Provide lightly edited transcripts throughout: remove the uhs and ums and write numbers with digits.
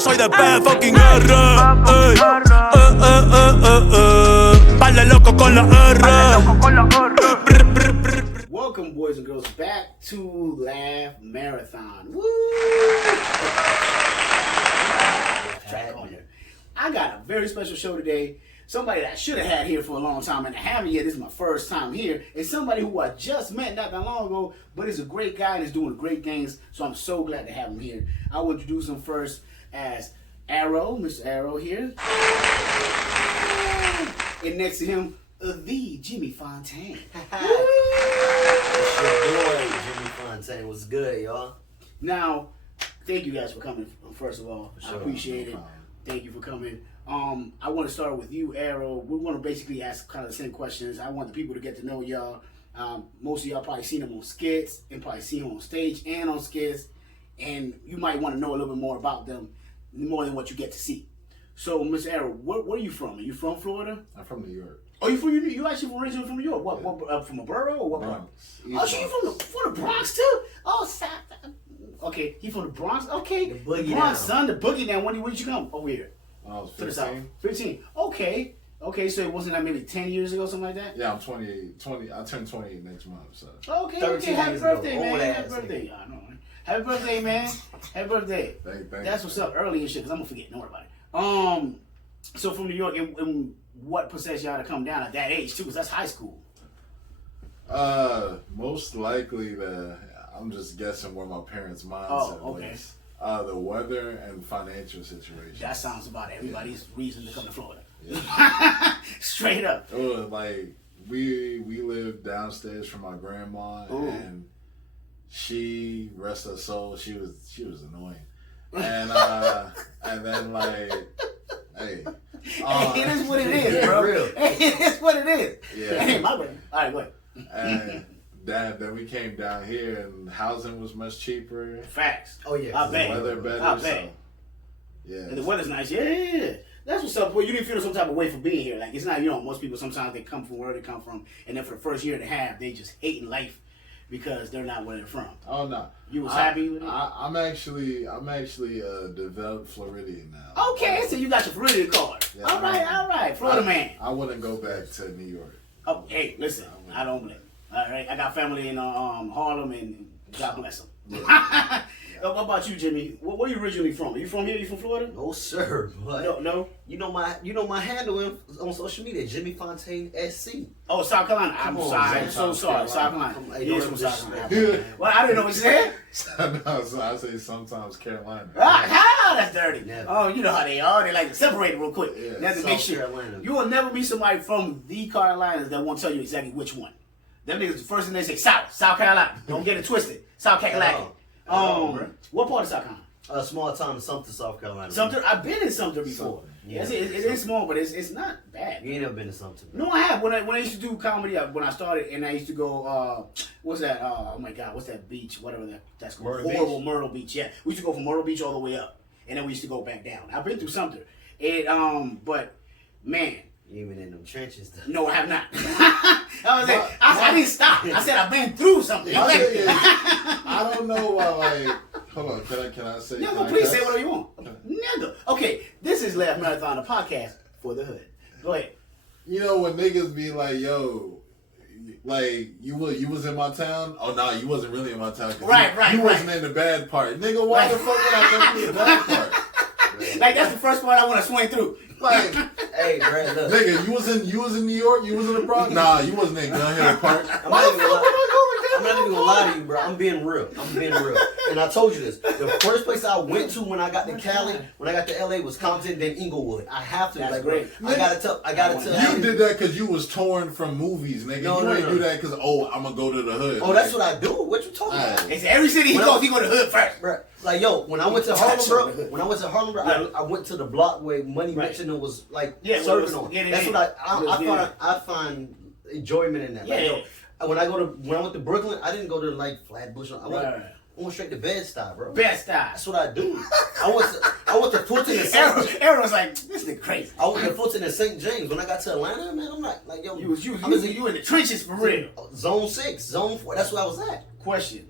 soy de P fucking R. Vale loco con la R. Welcome, boys and girls, back to Laugh Marathon. Woo! Track on there. I got a very special show today. Somebody that I should have had here for a long time and I haven't yet. This is my first time here. And somebody who I just met not that long ago, but is a great guy and is doing great things. So I'm so glad to have him here. I will introduce him first as Arrow, Mr. Arrow here. And next to him, the Jimmy Fontaine. It's your boy, Jimmy Fontaine. What's good, y'all? Now, thank you guys for coming, first of all. Sure. I appreciate it. Thank you for coming. I want to start with you, Arrow. We want to basically ask kind of the same questions. I want the people to get to know y'all. Most of y'all probably seen them on skits and probably seen them on stage and on skits. And you might want to know a little bit more about them, more than what you get to see. So, Mr. Arrow, where are you from? Are you from Florida? I'm from New York. Oh, you actually originally from New York? What from a borough or what? Bronx. Oh, so you from the Bronx too? Oh, okay, he from the Bronx. Okay, The boogie the Bronx, down. son, the boogie down. When did you come over here? I was To the south. 15. 15. Okay. So it wasn't that maybe 10 years ago, something like that? Yeah, I'm 28. I turned 28 next month, so. Okay. 13 Happy years birthday, ago. man. Old Happy ass birthday. I know. Happy birthday, man. Happy birthday. Thank That's you. what's up. Early and shit, because I'm going to forget. Don't worry about it. So from New York, and what possessed y'all to come down at that age, too? Because that's high school. Most likely I'm just guessing where my parents' mindset okay. was. The weather and financial situation. That sounds about everybody's reason to come to Florida. Yeah. Straight up. Like we lived downstairs from my grandma, and she, rest her soul, she was annoying, and then like, hey, it is what it is, bro. Real. It is what it is. Yeah. Hey, my bad. All right, go ahead. and then we came down here, and housing was much cheaper. Facts. Oh, yeah. I The bet. weather better. I bet. So, yeah. And the weather's nice. Yeah. That's what's up, boy. You didn't feel some type of way for being here. Like, it's not, most people sometimes they come from where they come from, and then for the first year and a half, they just hating life because they're not where they're from. Oh no. You was happy with it? I'm actually a devout Floridian now. Okay, so you got your Florida card. Yeah, all right. Florida man. I wouldn't go back to New York. Oh, hey, listen, I don't blame. All right, I got family in Harlem, and God bless them. Yeah. What about you, Jimmy? Where you originally from? Are you from here? You from Florida? No, sir. But No. You know my handle on social media, Jimmy Fontaine SC. Oh, South Carolina. I'm Come on, sorry. man. I'm so sorry. South Carolina. Hey, He is don't from ever South disrespect Carolina. Well, I didn't know what you said. No, so I say sometimes Carolina. Ah, that's dirty. Never. Oh, you know how they are. They like to separate it real quick. Yeah, They have to South make sure. Carolina. You will never be somebody from the Carolinas that won't tell you exactly which one. Them niggas, the first thing they say, South Carolina. Don't get it twisted. South Carolina. bro. What part of South Carolina? A small town in Sumter, South Carolina. Sumter. I've been in Sumter before. Sumter. Yes, it is small, but it's not bad. You ain't never been to Sumter, bro. No, I have. When I used to do comedy, when I started, and I used to go, what's that? Oh my God, what's that beach? Whatever that's called. Myrtle Beach? Myrtle Beach. Yeah, we used to go from Myrtle Beach all the way up, and then we used to go back down. I've been through Sumter, but man, You ain't been in them trenches, though. no, I have not. I didn't stop. I said I've been through something. I don't know why. Like, hold on. Can I say? Nigga, can I please cuss? say whatever you want. Nigga. Okay, this is Laugh Marathon, a podcast for the hood. Go ahead. You know when niggas be like, "Yo, like you was in my town." Oh no, you wasn't really in my town. Right, You wasn't in the bad part, nigga. Why the fuck would I come through the bad part? Like that's the first part I want to swing through. Like, Hey, bro, look. nigga, you was in New York. You was in the Bronx. Nah, you wasn't in Gun Hill Park. I'm not even gonna lie to you, bro. I'm being real. And I told you this. The first place I went to when I got to Cali, when I got to LA was Compton, then Inglewood. I have to. That's like, great. I gotta tell You did that because you was torn from movies, nigga. No, you no, ain't no. do that because I'm gonna go to the hood. Oh, that's what I do. What you talking about? Alright. It's every city he goes to the hood first. Bro, like yo, when I went to Harlem, bro, Yeah. I went to the block where Money Right. Mitchell was like Yeah, well, serving it was on. getting That's in. what It was I find enjoyment in that. Like, Yeah. yo, when I went to Brooklyn, I didn't go to like Flatbush. I went straight to Bed-Stuy, bro. Best style. That's what I do. I went to Fulton and St. Everyone's like, this nigga crazy. I went to Fulton and St. James. When I got to Atlanta, man, I'm like yo, You in the trenches for real. Zone 6, Zone 4. That's where I was at. Question: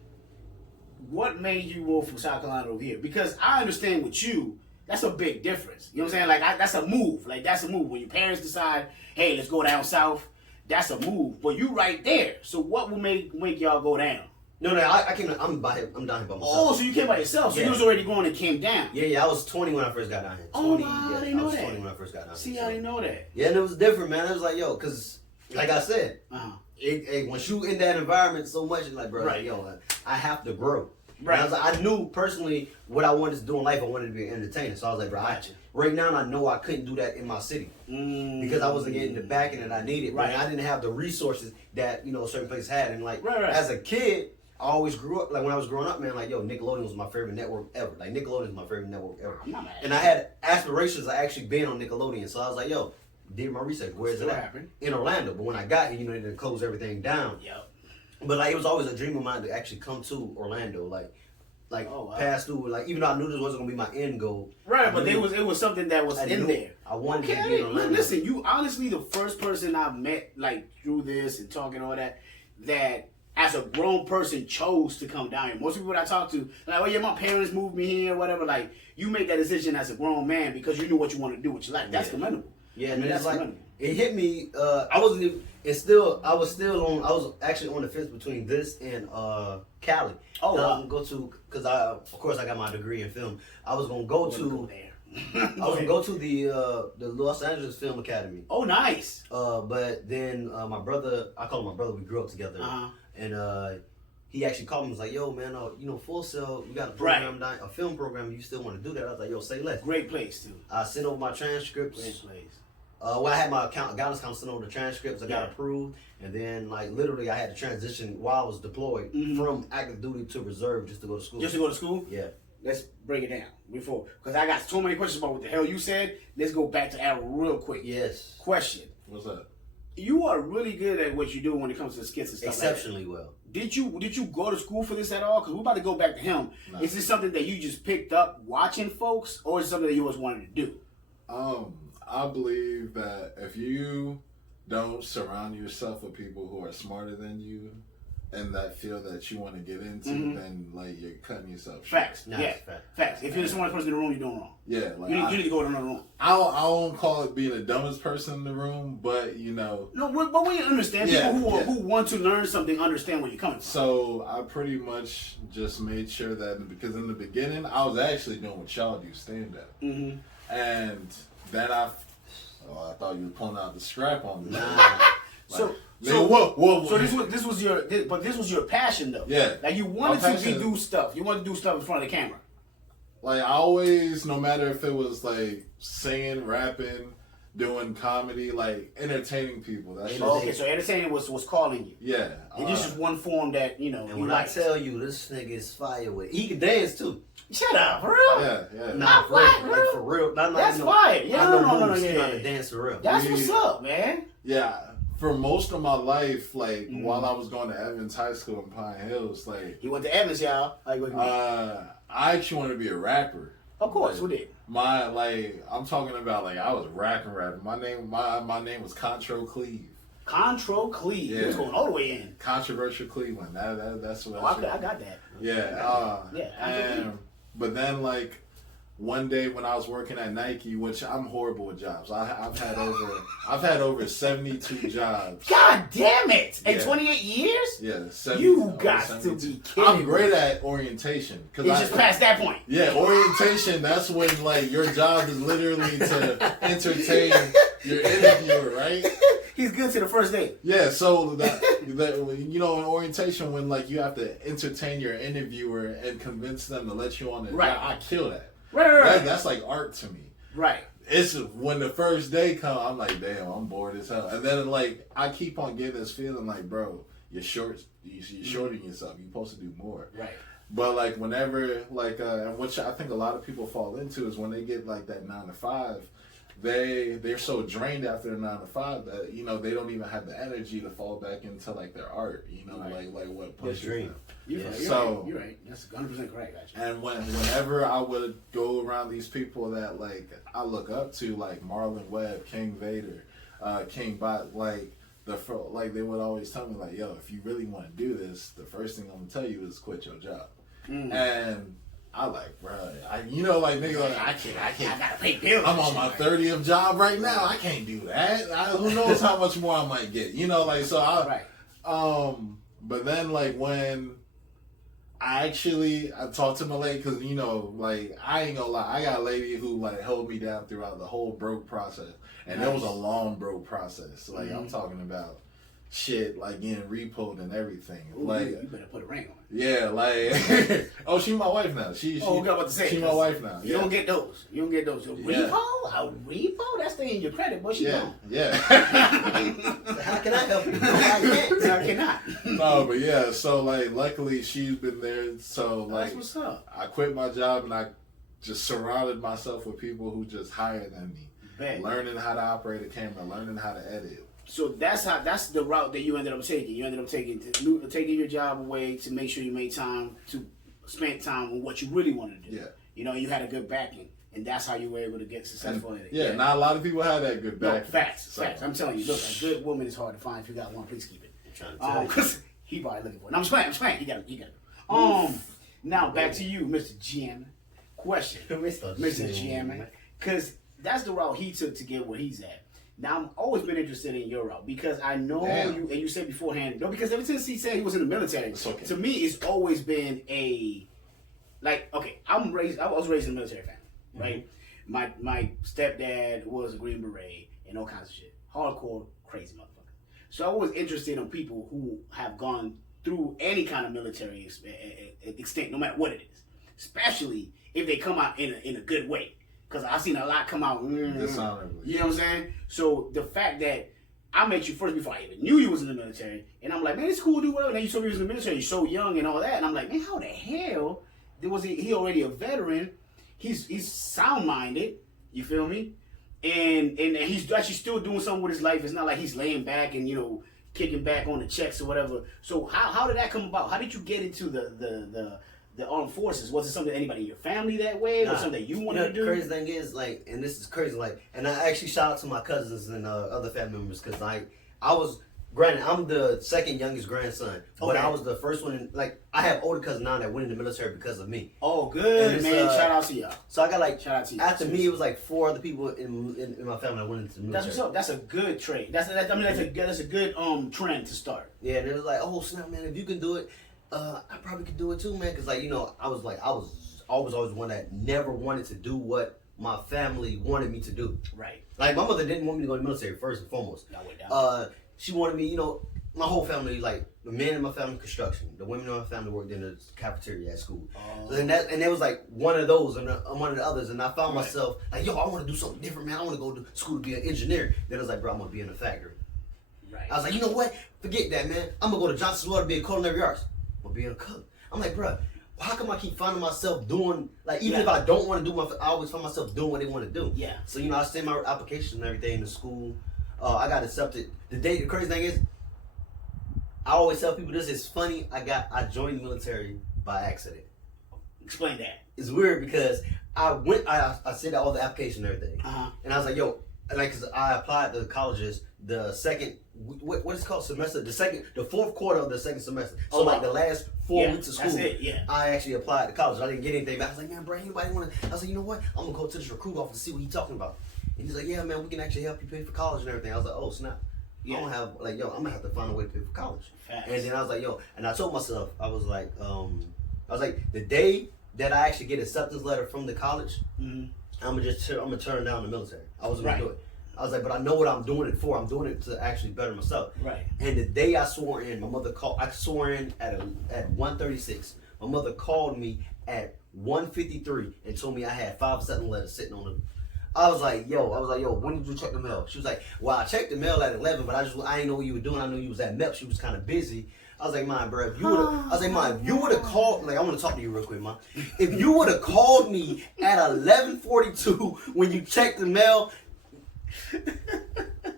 what made you move from South Carolina over here? Because I understand with you, That's a big difference. You know what I'm saying? Like that's a move. Like that's a move. When your parents decide, hey, let's go down south, that's a move. But you right there. So what will make y'all go down? No, I came. I'm down here by myself. Oh, so you came by yourself. So you was already going and came down. Yeah. I was 20 when I first got down here. 20, Oh, wow, I didn't know that. 20 when I first got down See, here. I didn't know that. Yeah, and it was different, man. It was like, yo, because, like I said, Uh-huh. once you in that environment so much, it's like, bro, Right. like, yo, I have to grow. Right. And I was like, I knew personally what I wanted to do in life. I wanted to be an entertainer. So I was like, bro, Gotcha. right now I know I couldn't do that in my city because I wasn't getting the backing that I needed. Right. Right. I didn't have the resources that certain places had. And like, Right. as a kid, I always grew up, like when I was growing up, man, like, yo, Nickelodeon was my favorite network ever. Like, Nickelodeon is my favorite network ever. I'm not mad. And I had aspirations of actually being on Nickelodeon. So I was like, yo, did my research. Where is Still it at? happened. In Orlando. But when I got here, they didn't close everything down. Yep. But like, it was always a dream of mine to actually come to Orlando. Like Oh, wow. pass through. Like, even though I knew this wasn't going to be my end goal. Right, but I knew- it was something that was I in knew there. I wanted to be in Okay, Orlando. listen, you honestly the first person I've met like through this and talking all that as a grown person chose to come down here. Most people that I talk to, like, oh yeah, my parents moved me here, whatever. Like, you make that decision as a grown man because you knew what you want to do with your life. That's commendable. Yeah, I and mean, it's that's like, commendable. it hit me, I was actually on the fence between this and Cali. Oh, wow. I was gonna go to, because of course I got my degree in film. I was gonna go Go to, there. I was gonna go to the Los Angeles Film Academy. Oh, nice. But then my brother, I call him my brother, we grew up together. Uh-huh. And he actually called me and was like, yo, man, Full Sail, we got a program down, a film program, you still want to do that? I was like, yo, say less. Great place too. I sent over my transcripts. Great place. Well, I had my guidance counselor send over the transcripts. I got Yeah. approved, and then like literally, I had to transition while I was deployed from active duty to reserve just to go to school. Just to go to school? Yeah. Let's break it down because I got so many questions about what the hell you said. Let's go back to Arrow real quick. Yes. Question. What's that? You are really good at what you do when it comes to skits and stuff. Exceptionally well. Did you go to school for this at all? Because we're about to go back to him. No. Is this something that you just picked up watching folks, or is it something that you always wanted to do? I believe that if you don't surround yourself with people who are smarter than you in that field that you want to get into, then like you're cutting yourself short. Facts. Nice, Yeah. fact. Facts. If you're the smartest person in the room, you're doing wrong. Yeah, like You need to go to another room. I don't call it being the dumbest person in the room, but No, but we understand Yeah, people yeah. who want to learn something understand where you're coming from. So I pretty much just made sure that because in the beginning I was actually doing what y'all do, stand up, and then I thought you were pulling out the scrap on me. So this was your passion though. Yeah. Like you wanted My to passion- do stuff. You wanted to do stuff in front of the camera. Like I always, no matter if it was like singing, rapping, doing comedy, like entertaining people. That's just, Okay, so entertainment was calling you. yeah. And this is one form that And you when like. I tell you, this nigga is fire with it. He can dance too. Shut up, for real. yeah. Nah, for real. what, bro? Like for real. Not That's no, fire. Yeah, I know no, moves. yeah. You know how to dance for real. That's We- what's up, man. Yeah, for most of my life, like while I was going to Evans High School in Pine Hills, like He went to Evans, y'all. Like, I actually wanted to be a rapper. of course, Like, who did? I'm talking about like I was rapping. My name was Contro Cleve. Control Cleve. Yeah. He was going all the way in. Controversial Cleveland. That's what Oh, I got that. Yeah. Yeah, But then like one day when I was working at Nike, which I'm horrible with jobs. I've had over 72 jobs. God damn it! In Yeah. 28 years? Yeah, You over got to 72. be kidding I'm great me. at orientation It's just past that point. Yeah, orientation. That's when like your job is literally to entertain your interviewer, right? He's good to the first date. Yeah, so that in orientation when like you have to entertain your interviewer and convince them to let you on the Right. job, I kill that. Right. That's like art to me. Right. It's when the first day come, I'm like, damn, I'm bored as hell. And then like I keep on getting this feeling like, bro, you're short. You're shorting yourself. You're supposed to do more. Right. But like whenever like and which I think a lot of people fall into is when they get like that 9 to 5, they're so drained after the 9 to 5 that they don't even have the energy to fall back into like their art. Right. Like what His pushes dream. them. You're right. That's 100% correct, actually. And whenever I would go around these people that like I look up to, like Marlon Webb, King Vader, King Bot, like they would always tell me like, yo, if you really want to do this, the first thing I'm gonna tell you is quit your job. And I like, bro. You know, like nigga, like I can't. I gotta pay bills. I'm on my 30th job right now. I can't do that. Who knows how much more I might get? You know, like so. But then like when I talked to my lady because you know, like I ain't gonna lie, I got a lady who like held me down throughout the whole broke process, and it was a long broke process. Like I'm talking about. Shit, like getting repoed and everything. Ooh, like you better put a ring on it. Yeah, like oh, she my wife now. She I'm about to say she my wife now. You don't get those. You don't get those. A repo? That's the in your credit, but she don't. Yeah. How can I help you? I cannot. No, but yeah. So like, luckily she's been there. So like, that's what's up. I quit my job and I just surrounded myself with people who just higher than me, learning how to operate a camera, learning how to edit. So that's the route that you ended up taking. You ended up taking your job away to make sure you made time to spend time on what you really wanted to do. Yeah. You know, you had a good backing, and that's how you were able to get successful in it. Yeah, not a lot of people have that good backing. No, facts. I'm telling you, look, a good woman is hard to find. If you got one, please keep it. I'm trying to tell you. Because he probably looking for it. No, I'm just playing. You got it. Now back to you, Mr. GM. Question, Mr. GM, because that's the route he took to get where he's at. Now, I've always been interested in your route because I know you, and you said beforehand, no, because ever since he said he was in the military, to me, it's always been I was raised in a military family, right? My stepdad was a Green Beret and all kinds of shit. Hardcore, crazy motherfucker. So I was interested in people who have gone through any kind of military extent, no matter what it is, especially if they come out in a good way. Because I've seen a lot come out dishonorably. You know what I'm saying? So the fact that I met you first before I even knew you was in the military, and I'm like, man, it's cool, dude, whatever. And then you told me you was in the military, you're so young and all that, and I'm like, man, how the hell was he already a veteran? He's sound-minded, you feel me? And he's actually still doing something with his life. It's not like he's laying back and, you know, kicking back on the checks or whatever. So how did that come about? How did you get into the armed forces? Was it something anybody in your family that way? Or something that you wanted to do? The crazy thing is, like, and this is crazy, like, and I actually shout out to my cousins and other family members because, like, granted, I'm the second youngest grandson, but I was the first one. I have older cousins now that went in the military because of me. Oh, good, man! Shout out to y'all. So I got shout out to you. After me, it was like 4 other people in my family that went into the military. That's what's up. That's a good trade. That's a good trend to start. Yeah, and it was like, oh snap, man! If you can do it, I probably could do it too, man. Because I was always one that never wanted to do what my family wanted me to do. Right. Like my mother didn't want me to go to the military first and foremost. She wanted me, my whole family, like the men in my family, construction. The women in my family worked in the cafeteria at school. And that was like one of those and one of the others. And I found myself like, yo, I want to do something different, man. I want to go to school to be an engineer. Then I was like, bro, I'm gonna be in a factory. Right. I was like, you know what? Forget that, man. I'm gonna go to Johnson's Water to be a culinary arts. I'm gonna be a cook. I'm like, bro, how come I keep finding myself doing, like, even if I don't want to do I always find myself doing what they want to do. Yeah. So, I send my application and everything to school. I got accepted. The crazy thing is, I always tell people this is funny. I joined the military by accident. Explain that. It's weird because I sent out all the application and everything. And I was like, yo, cause I applied to colleges the second, what is it called, semester? The fourth quarter of the second semester. So the last 4 weeks of school, I actually applied to college. I didn't get anything back. I was like, man, bro, anybody want to? I was like, you know what? I'm gonna go to this recruit office to see what he's talking about. And he's like, yeah, man, we can actually help you pay for college and everything. I was like, oh snap. Yeah. I'm gonna have to find a way to pay for college. Facts. And then I was like, yo, and I told myself, I was like, the day that I actually get an acceptance letter from the college, I'm gonna turn down the military. I wasn't gonna do it. I was like, but I know what I'm doing it for. I'm doing it to actually better myself. Right. And the day I swore in, I swore in at 1:36. My mother called me at 1:53 and told me I had 5 acceptance letters sitting on them. I was like, yo, when did you check the mail? She was like, well, I checked the mail at 11, but I didn't know what you were doing. I knew you was at MEP. She was kind of busy. I was like, man, bro, if you would have called, like, I want to talk to you real quick, man. If you would have called me at 11:42 when you checked the mail,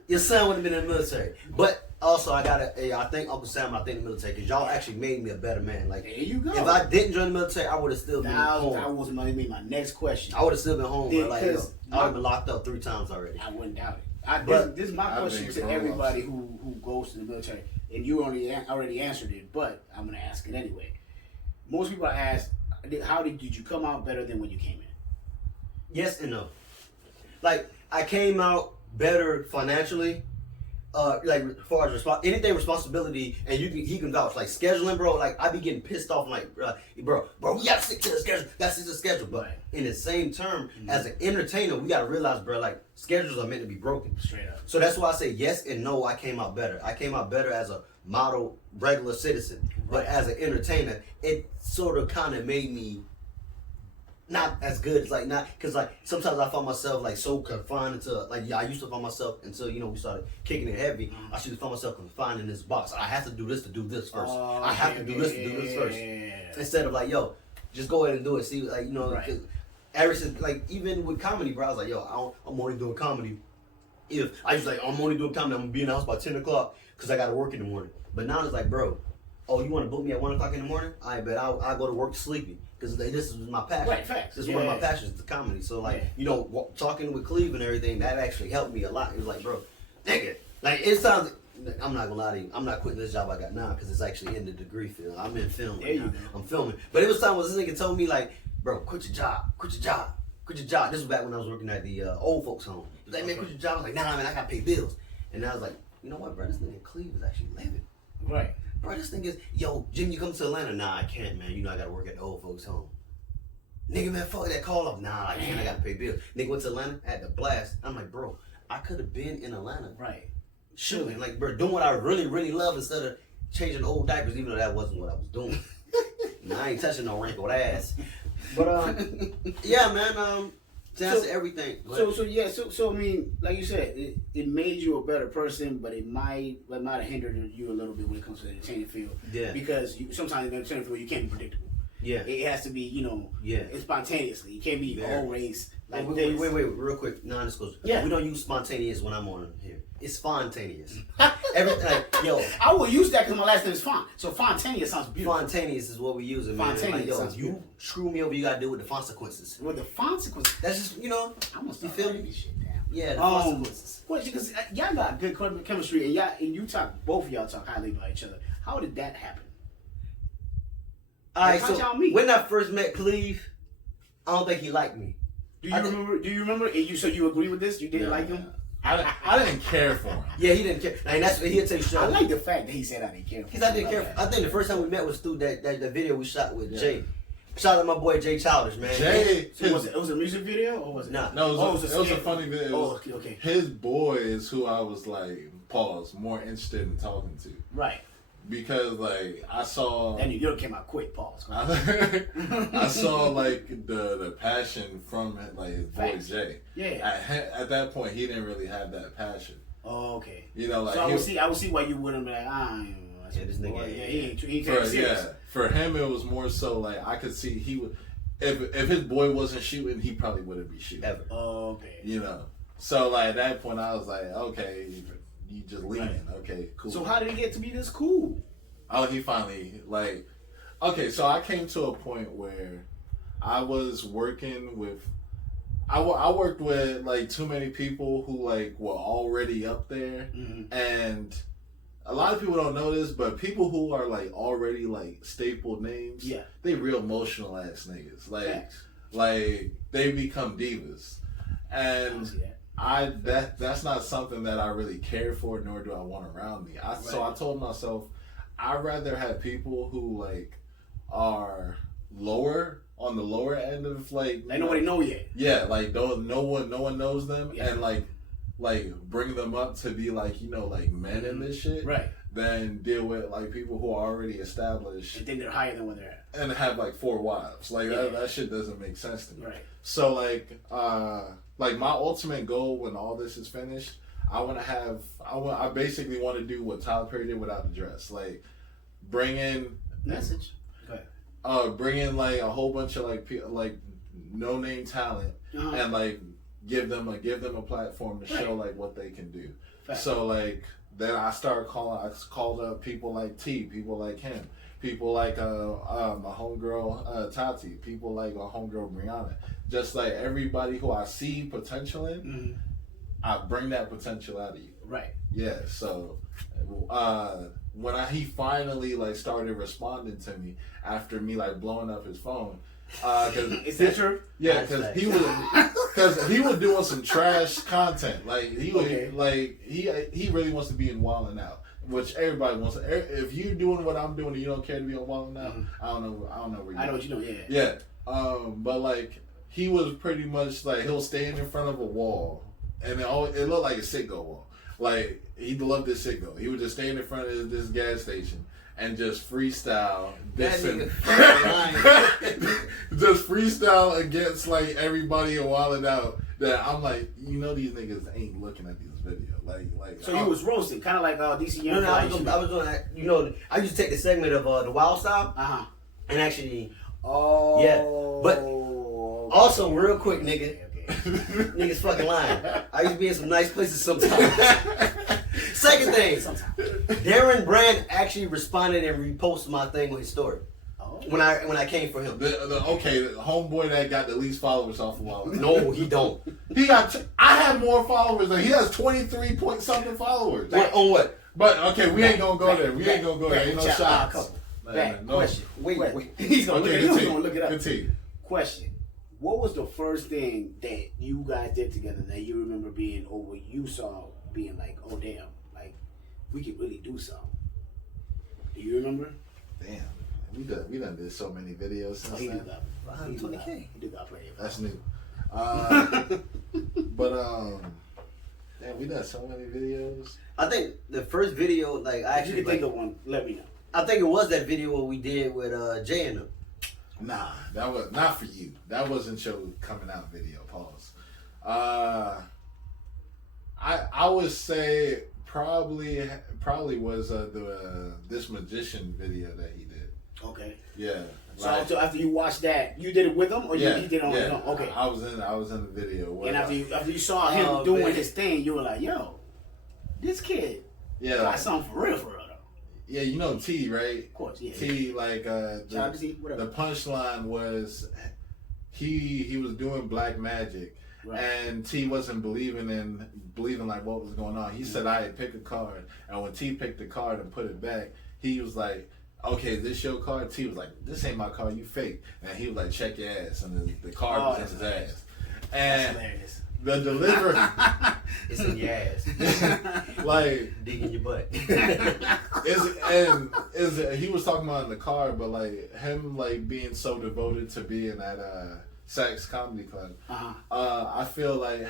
your son would have been in the military. But also, I thank Uncle Sam, I thank the military, because y'all actually made me a better man. Like, there you go. If I didn't join the military, I would have still been home. That was my next question. I would have still been home, bro. Like, I would have been locked up 3 times already. I wouldn't doubt it. This is my question to everybody who goes to the military, and you already answered it, but I'm going to ask it anyway. Most people I ask, did you come out better than when you came in? Yes and no. Like I came out better financially. Like as far as anything responsibility, and he can vouch like scheduling, bro. Like I be getting pissed off, like bro, we gotta stick to the schedule. That's the schedule. But in the same term, as an entertainer, we gotta realize, bro, like schedules are meant to be broken. Straight up. So that's why I say yes and no. I came out better. I came out better as a model, regular citizen, but as an entertainer, it sort of kind of made me not as good as like not because like sometimes I found myself like so confined into like I used to find myself until we started kicking it heavy. I used to find myself confined in this box. I have to do this to do this first. I have to do this to do this first. Instead of like just go ahead and do it. See like cause ever since like even with comedy, bro, I was like I'm only doing comedy. If I was like I'm only doing comedy, I'm gonna be in the house by 10 o'clock because I gotta work in the morning. But now it's like, bro, you want to book me at 1 o'clock in the morning? I bet I'll go to work sleepy. Because this is my passion. Right, facts. This is one of my passions, the comedy. So, like, talking with Cleve and everything, that actually helped me a lot. It was like, bro, nigga, like, it sounds, I'm not going to lie to you, I'm not quitting this job I got now because it's actually in the degree field. I'm in film right now. I'm filming. But it was time when this nigga told me, like, bro, quit your job. This was back when I was working at the old folks' home. He was like, man, quit your job. I was like, nah, man, I got to pay bills. And I was like, you know what, bro, this nigga Cleve is actually living. Right. Bro, this thing is, Jim, you come to Atlanta? Nah, I can't, man. I got to work at the old folks' home. Nigga, man, fuck that call off. Nah, I can't. I got to pay bills. Nigga went to Atlanta, had the blast. I'm like, bro, I could have been in Atlanta. Right. Shooting, like, bro, doing what I really, really love instead of changing old diapers, even though that wasn't what I was doing. Nah, I ain't touching no wrinkled ass. But, yeah, man, to answer everything. So I mean, like you said, it made you a better person, but it might have hindered you a little bit when it comes to the entertainment field. Yeah. Because sometimes in the entertainment field you can't be predictable. Yeah. It has to be, it's spontaneously. It can't be always like wait, real quick, non-disclosure. Yeah. We don't use spontaneous when I'm on here. It's spontaneous. Everything, I will use that because my last name is Font. So spontaneous sounds beautiful. Spontaneous is what we use. Spontaneous sounds you screw me over, you gotta deal with the consequences. With the consequences? That's just, I'm gonna start writing this shit down. Yeah, the consequences. Well, because y'all got good chemistry, and both of y'all talk highly about each other. How did that happen? All right, so when I first met Cleve, I don't think he liked me. Do you remember? So you agree with this? You didn't like him? I didn't care for him. Yeah, he didn't care. And that's what he'll tell you straight. I like the fact that he said I didn't care for him. Because I didn't care. I think the first time we met was through that video we shot with Jay. Shout out my boy Jay Childish, man. So was it a music video or was it? Nah. No, it was a funny video. Oh, okay. His boy is who I was like, more interested in talking to. Right. Because like I saw, and you came out quick. Pause. I saw like the passion from like his boy Jay. Yeah. At that point, he didn't really have that passion. Oh, okay. Like so I would see why you wouldn't be like, this nigga. He ain't serious. For him, it was more so like I could see he would. If his boy wasn't shooting, he probably wouldn't be shooting. Ever. Oh, okay. So like at that point, I was like, okay. You just leaving. Right. Okay, cool. So how did he get to be this cool? Oh, he finally okay, so I came to a point where I was working with I worked with like too many people who like were already up there, and a lot of people don't know this, but people who are like already like staple names, they real emotional ass niggas. Like they become divas. And that's not something that I really care for, nor do I want around me. So I told myself I'd rather have people who like are on the lower end of like nobody know yet. Yeah, like no one knows them, and like bring them up to be like like men in this shit. Right. Then deal with like people who are already established and think they're higher than what they're at, and have like 4 wives. Like that shit doesn't make sense to me. Right. So like my ultimate goal when all this is finished, I basically want to do what Tyler Perry did without the dress. Like bring in message. Bring in like a whole bunch of like no name talent, and like give them a platform to show like what they can do. Fact. So like then I called up people like T, people like him, people like my homegirl Tati, people like my homegirl Brianna. Just like everybody who I see potential in, I bring that potential out of you. Right. Yeah. So when he finally like started responding to me after me like blowing up his phone, Is that true? Yeah, because he was doing some trash content. Like he really wants to be in Wildin' Out, which everybody wants. If you're doing what I'm doing and you don't care to be on Wildin' Out, I don't know where you. I know what you know. Yeah. Yeah. But like he was pretty much like he'll stand in front of a wall, and it looked like a Citgo wall. Like he loved this Citgo. He would just stand in front of this gas station and just freestyle. Just freestyle against like everybody and Wildin' Out. That I'm like, these niggas ain't looking at these videos. Like. So you was roasting, kind of like DC Young. No, I was doing that. I used to take the segment of the Wild Style. And actually. Oh. Yeah, but also real quick, nigga. Niggas fucking lying. I used to be in some nice places sometimes. Second thing, Darren Brand actually responded and reposted my thing with his story. When I came for him. The homeboy that got the least followers off of Wildin'. No, he don't. I have more followers than he has 23 point something followers. On what? But okay, we ain't gonna go there. Ain't no shots. Question. Wait. He's gonna look it up. Continue. Question. What was the first thing that you guys did together that you remember being, or what you saw being like, oh damn, like we could really do something? Do you remember? Damn, we done did so many videos since then. He got plenty of. That's new. But damn, we done so many videos. I think the first video, like I actually if you can think of one, let me know. I think it was that video what we did with Jay and them. Nah, that was not for you. That wasn't your coming out video. Pause. I would say probably was this magician video that he did. Okay. Yeah. So after you watched that, you did it with him, or he did it on his own? Okay. I was in the video. And after you saw him doing his thing, you were like, yo, this kid got something for real though. Yeah, you know T, right? Of course, yeah. T, like the punchline was he was doing black magic, right. And T wasn't believing like what was going on. He said I had picked a card, and when T picked the card and put it back, he was like, "Okay, this your card?" T was like, "This ain't my card, you fake." And he was like, "Check your ass," and the card was in his ass. And that's hilarious. The delivery, it's in your ass, like dig in your butt. He was talking about in the car, but like him like being so devoted to being at Sax Comedy Club. I feel like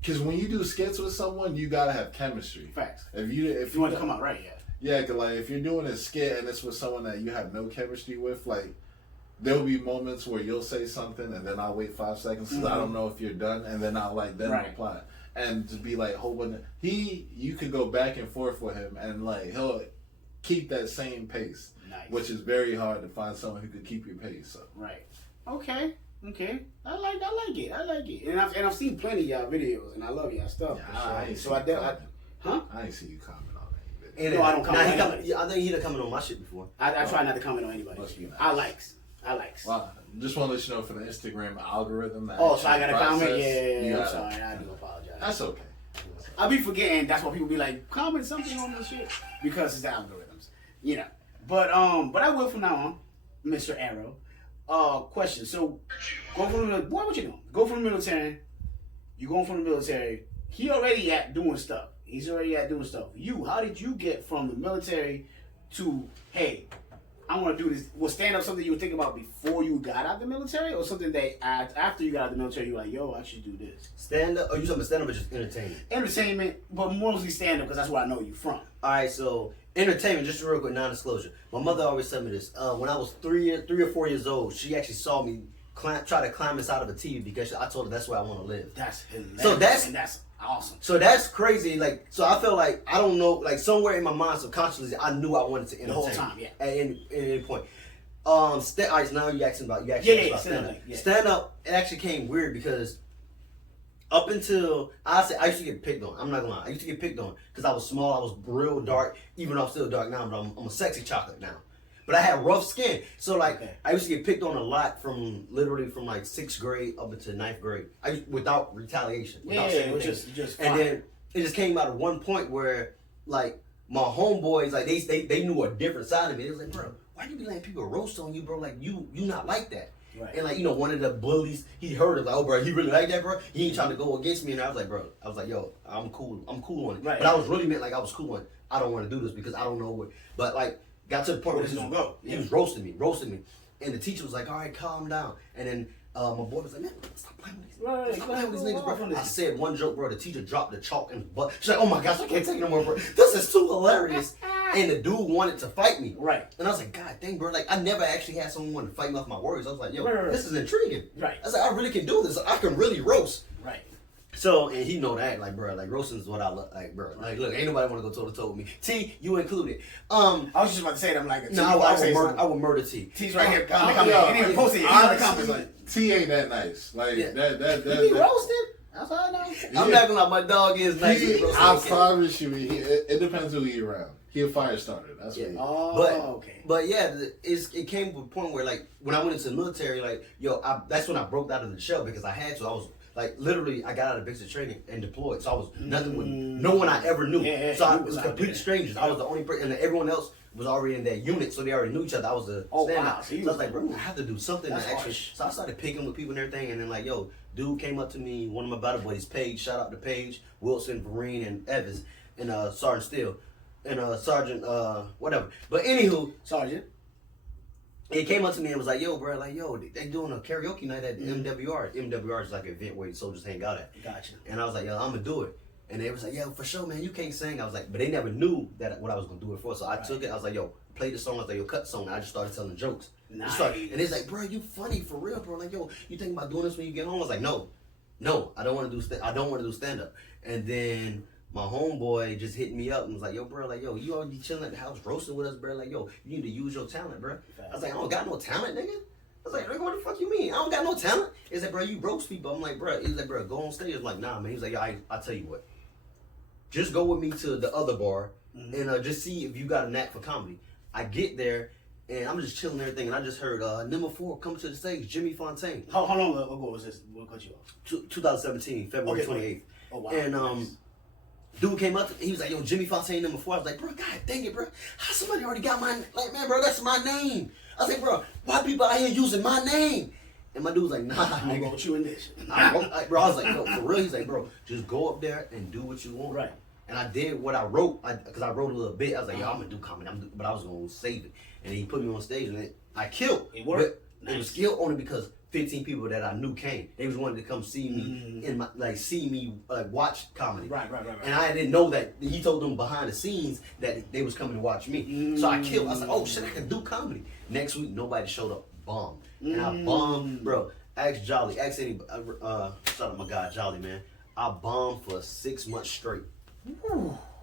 because when you do skits with someone, you gotta have chemistry. Facts. If you want to come out right, yeah, cause like if you're doing a skit and it's with someone that you have no chemistry with, like. There'll be moments where you'll say something and then I'll wait 5 seconds because I don't know if you're done, and then I'll reply and to be like, you could go back and forth with him and like he'll keep that same pace, which is very hard to find someone who could keep your pace. So. Right. Okay. I like it. And I've seen plenty of y'all videos and I love y'all stuff. Yeah, I ain't see you comment on that. No, I don't comment. I think he done comment on my shit before. I try not to comment on anybody. I likes. Well, just want to let you know for the Instagram algorithm. So I got a comment? Yeah, I'm sorry. I do apologize. That's okay. I'll be forgetting. That's why people be like, comment something on this shit. Because it's the algorithms. But I will from now on, Mr. Arrow. Question. So, go from the what you doing? Go from the military. You going from the military. He already doing stuff. He's already doing stuff. How did you get from the military to, hey, I want to do this? Was stand up something you would think about before you got out of the military, or something that after you got out of the military, you're like, yo, I should do this? Stand up? Or you talking about stand up or just entertainment? Entertainment, but mostly stand up because that's where I know you from. All right, so entertainment, just a real quick non-disclosure. My mother always said me this. When I was 3 or 4 years old, she actually saw me try to climb inside of a TV because I told her that's where I want to live. That's hilarious. So that's awesome. So that's crazy. Like, so I feel like, I don't know, like somewhere in my mind subconsciously, I knew I wanted to entertain. The whole time, yeah. At any point. All right, now you asking about stand up. Stand up, it actually came weird because up until I used to get picked on. I'm not gonna lie, I used to get picked on because I was small, I was real dark. Even though I'm still dark now, but I'm a sexy chocolate now. But I had rough skin, so like I used to get picked on a lot from like 6th grade up into 9th grade. Without retaliation, without saying anything. Just and then it just came out at one point where like my homeboys, like they knew a different side of me. They was like, bro, why you be letting people roast on you, bro? Like you not like that. Right. And like, one of the bullies, he heard it, like, oh, bro, he really like that, bro. He ain't trying to go against me. And I was like, bro, yo, I'm cool on it. Right. But I was really meant like I was cool on it. I don't want to do this because I don't know what. But like, got to the point where this is gonna go. He was roasting me. And the teacher was like, all right, calm down. And then my boy was like, man, stop playing with these. Right, Stop playing with these niggas, bro. I this. said one joke, bro. The teacher dropped the chalk and butt. She's like, oh my gosh, I can't take it no more, bro. This is too hilarious. And the dude wanted to fight me. Right. And I was like, God dang, bro. Like, I never actually had someone want to fight me off my words. I was like, yo, Right. this is intriguing. Right. I was like, I really can do this. I can really roast. Right. So, and he know that, like, bro, like, roasting is what I look like, bro. Like, look, ain't nobody want to go toe to toe with me. T, you included. I was just about to say that. I'm like, no, I will murder T. T's right here. He didn't even post it. He's in the comments. Like, T ain't that nice. Like that. he be roasted. That's all I know. I'm not gonna lie, my dog is nice. I promise you, it depends who he around. He a fire starter. That's what. Okay. But yeah, it came to a point where, like, when I went into the military, like, yo, that's when I broke out of the shell because I had to. I was like, literally, I got out of basic training and deployed. So I was nothing with no one I ever knew. So I was complete strangers. I was the only person, and everyone else was already in that unit, so they already knew each other. I was the standout. Wow. So I was like, bro, I have to do something to actually. Harsh. So I started picking with people and everything, and then like, yo, dude came up to me, one of my battle buddies, Paige, shout out to Paige, Wilson, Vereen, and Evans, and Sergeant Steele, and Sergeant whatever. But anywho, Sergeant. he came up to me and was like, yo, bro, like, yo, they doing a karaoke night at MWR. MWR is like an event where soldiers hang out at. Gotcha. And I was like, yo, I'm gonna do it. And they was like, yo, for sure, man, you can't sing. I was like, but they never knew that what I was gonna do it for. So I took it. I was like, yo, play the song. I was like, yo, cut the song. And I just started telling jokes. Nice. And it's like, bro, you funny for real, bro. Like, yo, you think about doing this when you get home? I was like, no, I don't want to do. I don't want to do stand up. And then my homeboy just hit me up and was like, yo, bro, like, yo, you already chilling at the house roasting with us, bro. Like, yo, you need to use your talent, bro. I was like, I don't got no talent, nigga. I was like, nigga, what the fuck you mean? I don't got no talent. He's like, bro, you roast people. I'm like, bro. He's like, bro, go on stage. I'm like, nah, man. He's like, yo, I'll tell you what. Just go with me to the other bar and just see if you got a knack for comedy. I get there and I'm just chilling and everything, and I just heard number 4 come to the stage, Jimmy Fontaine. How long ago was this? What cut you off? 2017, February 28th. Oh wow. And nice. Dude came up, he was like, yo, Jimmy Fontaine number 4. I was like, bro, god dang it, bro. How somebody already got my, like, man, bro, that's my name. I was like, bro, why people out here using my name? And my dude was like, nah, I wrote you in this. bro, I was like, no, for real. He's like, bro, just go up there and do what you want. Right. And I did what I wrote, because I wrote a little bit. I was like, yo, I'm going to do comedy, but I was going to save it. And he put me on stage, and I killed. It worked. But it was killed only because 15 people that I knew came. They was wanting to come see me see me watch comedy. Right. And I didn't know that he told them behind the scenes that they was coming to watch me. So I killed. I was like, oh shit, I can do comedy. Next week, nobody showed up. Bombed. And I bombed, bro. Ask Jolly. Ask anybody. Shout out my guy Jolly, man. I bombed for 6 months straight.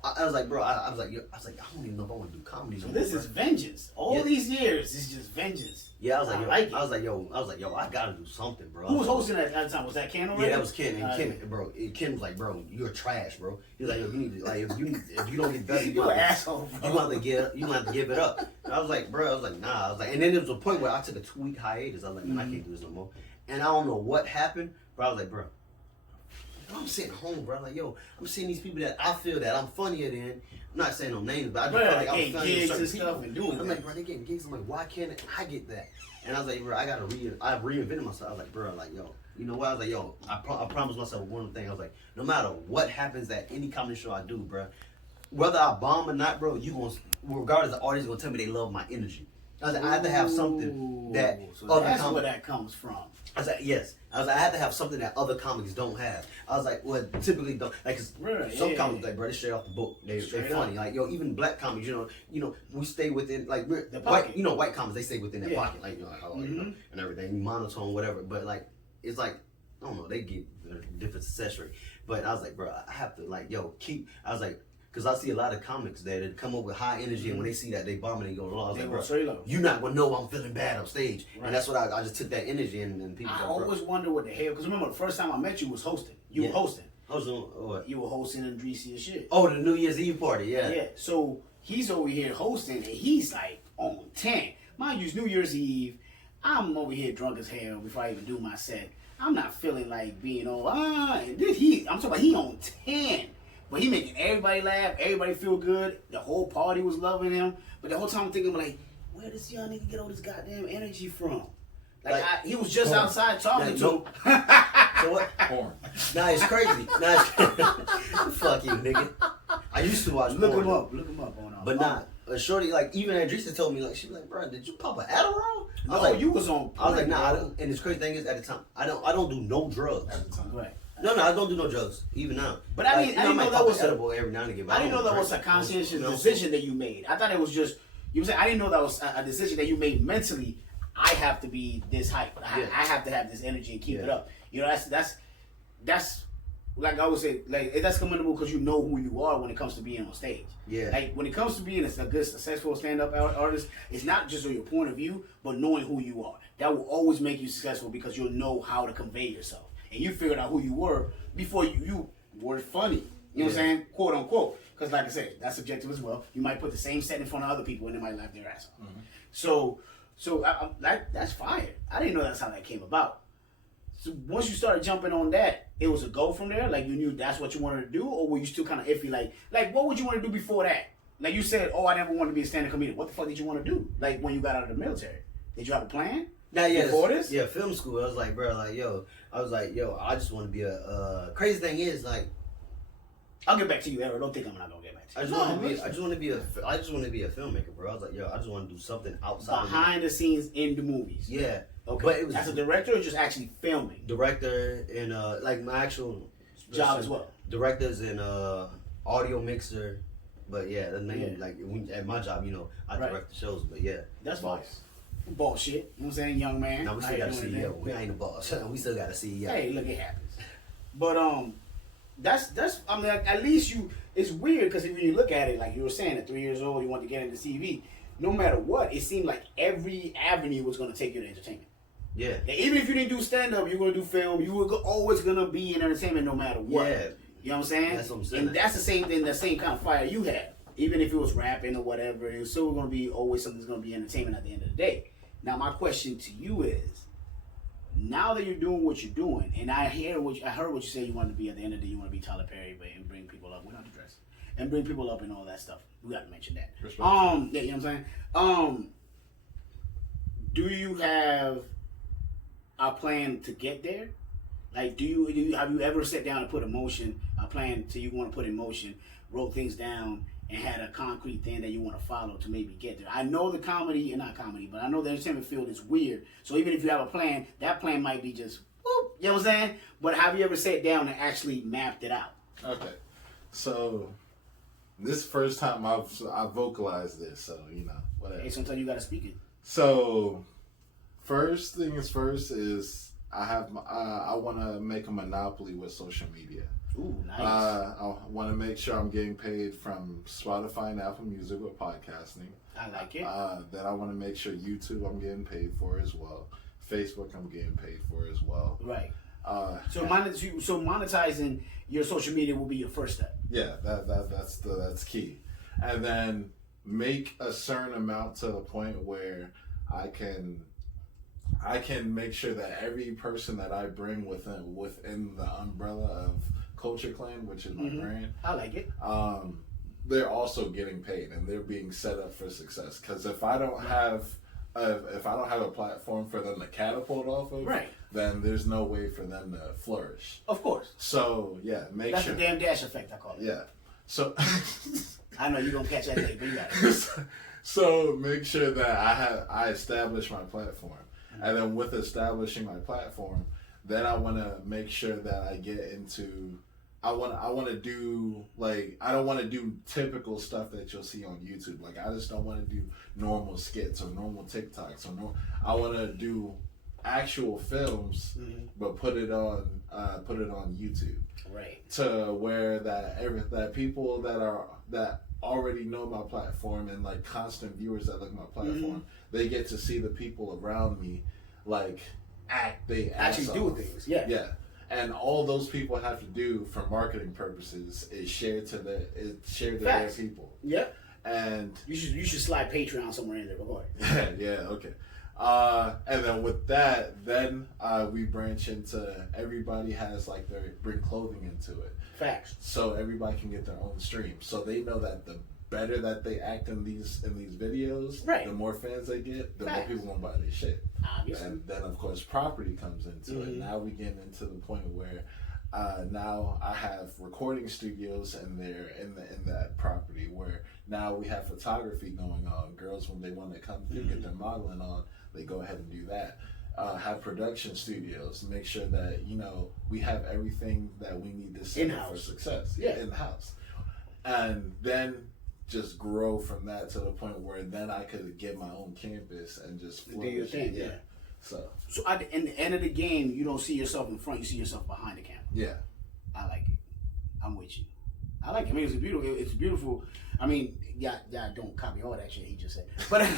I was like, bro, I was like, I don't even know if I want to do comedy. So this is vengeance. All these years is just vengeance. Yeah, I was like, yo, I gotta do something, bro. Who was hosting at that time? Was that Ken already? Yeah, that was Ken. And Ken was like, bro, you're trash, bro. He was like, yo, you need to, like, if you don't get better, you're an asshole, bro. You have to give it up. And I was like, nah. I was like, and then there was a point where I took a 2-week hiatus. I was like, man, I can't do this no more. And I don't know what happened, but I was like, bro, I'm sitting home, bro. Like, yo, I'm seeing these people that I feel that I'm funnier than. I'm not saying no names, but I just feel like I'm funnier than certain people. And doing I'm like, bro, they getting gigs. I'm like, why can't I get that? And I was like, bro, I reinvented myself. I was like, bro, like, yo, you know what? I was like, yo, I promised myself one thing. I was like, no matter what happens at any comedy show I do, bro, whether I bomb or not, bro, regardless, the audience gonna tell me they love my energy. I was like, I have to have something that that's where that comes from. I was like, yes. I was like, I had to have something that other comics don't have. I was like, well, typically don't. Like, cause some comics, like, bro, they straight off the book. They're funny. Like, yo, even black comics, you know, we stay within, like, we're white, white comics, they stay within their pocket, like, you know, like, oh, you know, and everything, monotone, whatever. But like, it's like, I don't know, they get a different success rate. But I was like, bro, I have to, like, yo, I was like, because I see a lot of comics that come up with high energy, and when they see that, they bomb and they go low. I was like, bro, you're not going to know I'm feeling bad on stage. Right. And that's what I just took that energy, and people. I always wonder what the hell, because remember, the first time I met you was hosting. You were hosting. Hosting what? You were hosting Andresia's shit. Oh, the New Year's Eve party, yeah. Yeah, so he's over here hosting, and he's like on 10. Mind you, it's New Year's Eve. I'm over here drunk as hell before I even do my set. I'm not feeling like being all, and this, I'm talking about he on 10. But he making everybody laugh, everybody feel good. The whole party was loving him. But the whole time I'm thinking, like, where does young nigga get all this goddamn energy from? Like, He was just outside talking to him. So what? Porn. Nah, it's crazy. Fuck you, nigga. I used to watch Look porn. him up. Look him up on But not shorty, like, even Andresa told me, like, she was like, bro, did you pop an Adderall? I was like, you was on. I was like, nah, I don't. And the crazy thing is, at the time, I don't do no drugs. At the time. Right. No, I don't do no drugs, even now. But I mean, I didn't know that was edible every now and again. I didn't know that was a conscious decision that you made. I thought it was just you were saying. I didn't know that was a decision that you made mentally. I have to be this hype. I have to have this energy and keep it up. You know, that's like I always say, like that's commendable because you know who you are when it comes to being on stage. Yeah. Like when it comes to being a good, successful stand-up artist, it's not just on your point of view, but knowing who you are. That will always make you successful because you'll know how to convey yourself. And you figured out who you were before you were funny. You know what I'm saying? Quote unquote. Because like I said, that's subjective as well. You might put the same set in front of other people and they might laugh their ass off. So that's fire. I didn't know that's how that came about. So once you started jumping on that, it was a go from there? Like you knew that's what you wanted to do? Or were you still kind of iffy? Like what would you want to do before that? Like you said, oh, I never wanted to be a stand-up comedian. What the fuck did you want to do? Like when you got out of the military? Did you have a plan? Before this? Yeah, film school. I was like, bro, I just want to be crazy thing is, like, I'll get back to you, Errol. Don't think I'm not gonna get back to you. I just want to be a filmmaker, bro. I was like, I just want to do something outside behind the scenes in the movies. Yeah. Okay. But it was as a director or just actually filming? Director and like my actual job as well. Directors and audio mixer. But yeah, the name like at my job, I direct the shows. But yeah, that's nice. Bullshit. You know what I'm saying, young man? Now we still got a CEO. We ain't a boss. We still got a CEO. Hey, look, it happens. But that's I mean, at least it's weird because when you look at it, like you were saying, at 3 years old, you want to get into TV. No matter what, it seemed like every avenue was going to take you to entertainment. Yeah. And even if you didn't do stand-up, you're going to do film. You were always going to be in entertainment no matter what. Yeah. You know what I'm saying? That's what I'm saying. And that's the same thing, the same kind of fire you had. Even if it was rapping or whatever, it was still going to be always something that's going to be entertainment at the end of the day. Now, my question to you is, now that you're doing what you're doing, and I heard what you said you wanted to be at the end of the day, you want to be Tyler Perry, but and bring people up. We're not dress and bring people up and all that stuff. We got to mention that. Respect. Yeah, you know what I'm saying. Do you have a plan to get there? Like, have you ever sat down and put a plan to you want to put in motion, wrote things down, and had a concrete thing that you want to follow to maybe get there? I know the not comedy, but I know the entertainment field is weird. So even if you have a plan, that plan might be just, whoop, you know what I'm saying? But have you ever sat down and actually mapped it out? Okay. So, this first time I vocalized this, so, whatever. Hey, sometimes you got to speak it. So, first things first is I want to make a monopoly with social media. Ooh, nice. I want to make sure I'm getting paid from Spotify and Apple Music with podcasting. I like it. Then I want to make sure YouTube I'm getting paid for as well. Facebook I'm getting paid for as well. Right. So monetizing your social media will be your first step. Yeah, that's key. And then make a certain amount to the point where I can make sure that every person that I bring within the umbrella of Culture Clan, which is my brand, I like it. They're also getting paid and they're being set up for success. Because if I don't have a platform for them to catapult off of, then there's no way for them to flourish. Of course. So yeah, that's sure. The damn dash effect, I call it. Yeah. So I know you're gonna catch that day, but you got it. So make sure that I establish my platform, and then with establishing my platform, then I want to make sure that I get into. I want to do I don't want to do typical stuff that you'll see on YouTube. Like I just don't want to do normal skits or normal TikToks I want to do actual films, but put it on YouTube. Right. To where that people that already know my platform and like constant viewers that look at my platform, they get to see the people around me actually do things. Yeah. Yeah. And all those people have to do for marketing purposes is share to their people. Yep. And you should slide Patreon somewhere in there. Go ahead. Yeah. Okay. And then with that, we branch into everybody has bring clothing into it. Facts. So everybody can get their own stream. So they know that the better that they act in these videos, right. the more fans they get, the Facts. more people gonna buy their shit. Obviously. And then of course property comes into it. Now we get into the point where now I have recording studios in there in that property where now we have photography going on. Girls, when they want to come to get their modeling on, they go ahead and do that. Have production studios, make sure that we have everything that we need to set up for success. Yeah, in the house, and then just grow from that to the point where then I could get my own campus and just do your thing. Yeah. So in the end of the game, you don't see yourself in front; you see yourself behind the camera. Yeah, I like it. I'm with you. I like it. I mean, it's beautiful. It's beautiful. I mean, y'all don't copy all that shit he just said. But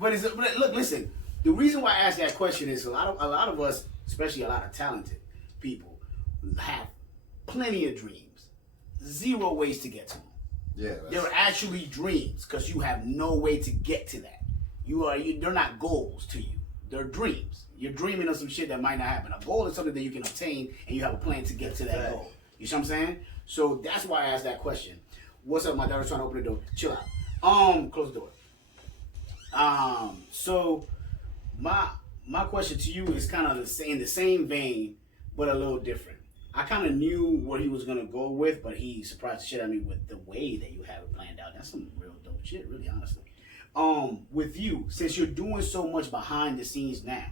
but look, listen. The reason why I ask that question is a lot of us, especially a lot of talented people, have plenty of dreams, zero ways to get to them. yeah. They're actually dreams because you have no way to get to that. They're not goals to you. They're dreams. You're dreaming of some shit that might not happen. A goal is something that you can obtain, and you have a plan to get to that goal. You see what I'm saying? So that's why I asked that question. What's up? My daughter's trying to open the door. Chill out. Close the door. So my question to you is kind of in the same vein, but a little different. I kind of knew what he was gonna go with, but he surprised the shit out of me with the way that you have it planned out. That's some real dope shit, really, honestly. With you, since you're doing so much behind the scenes now,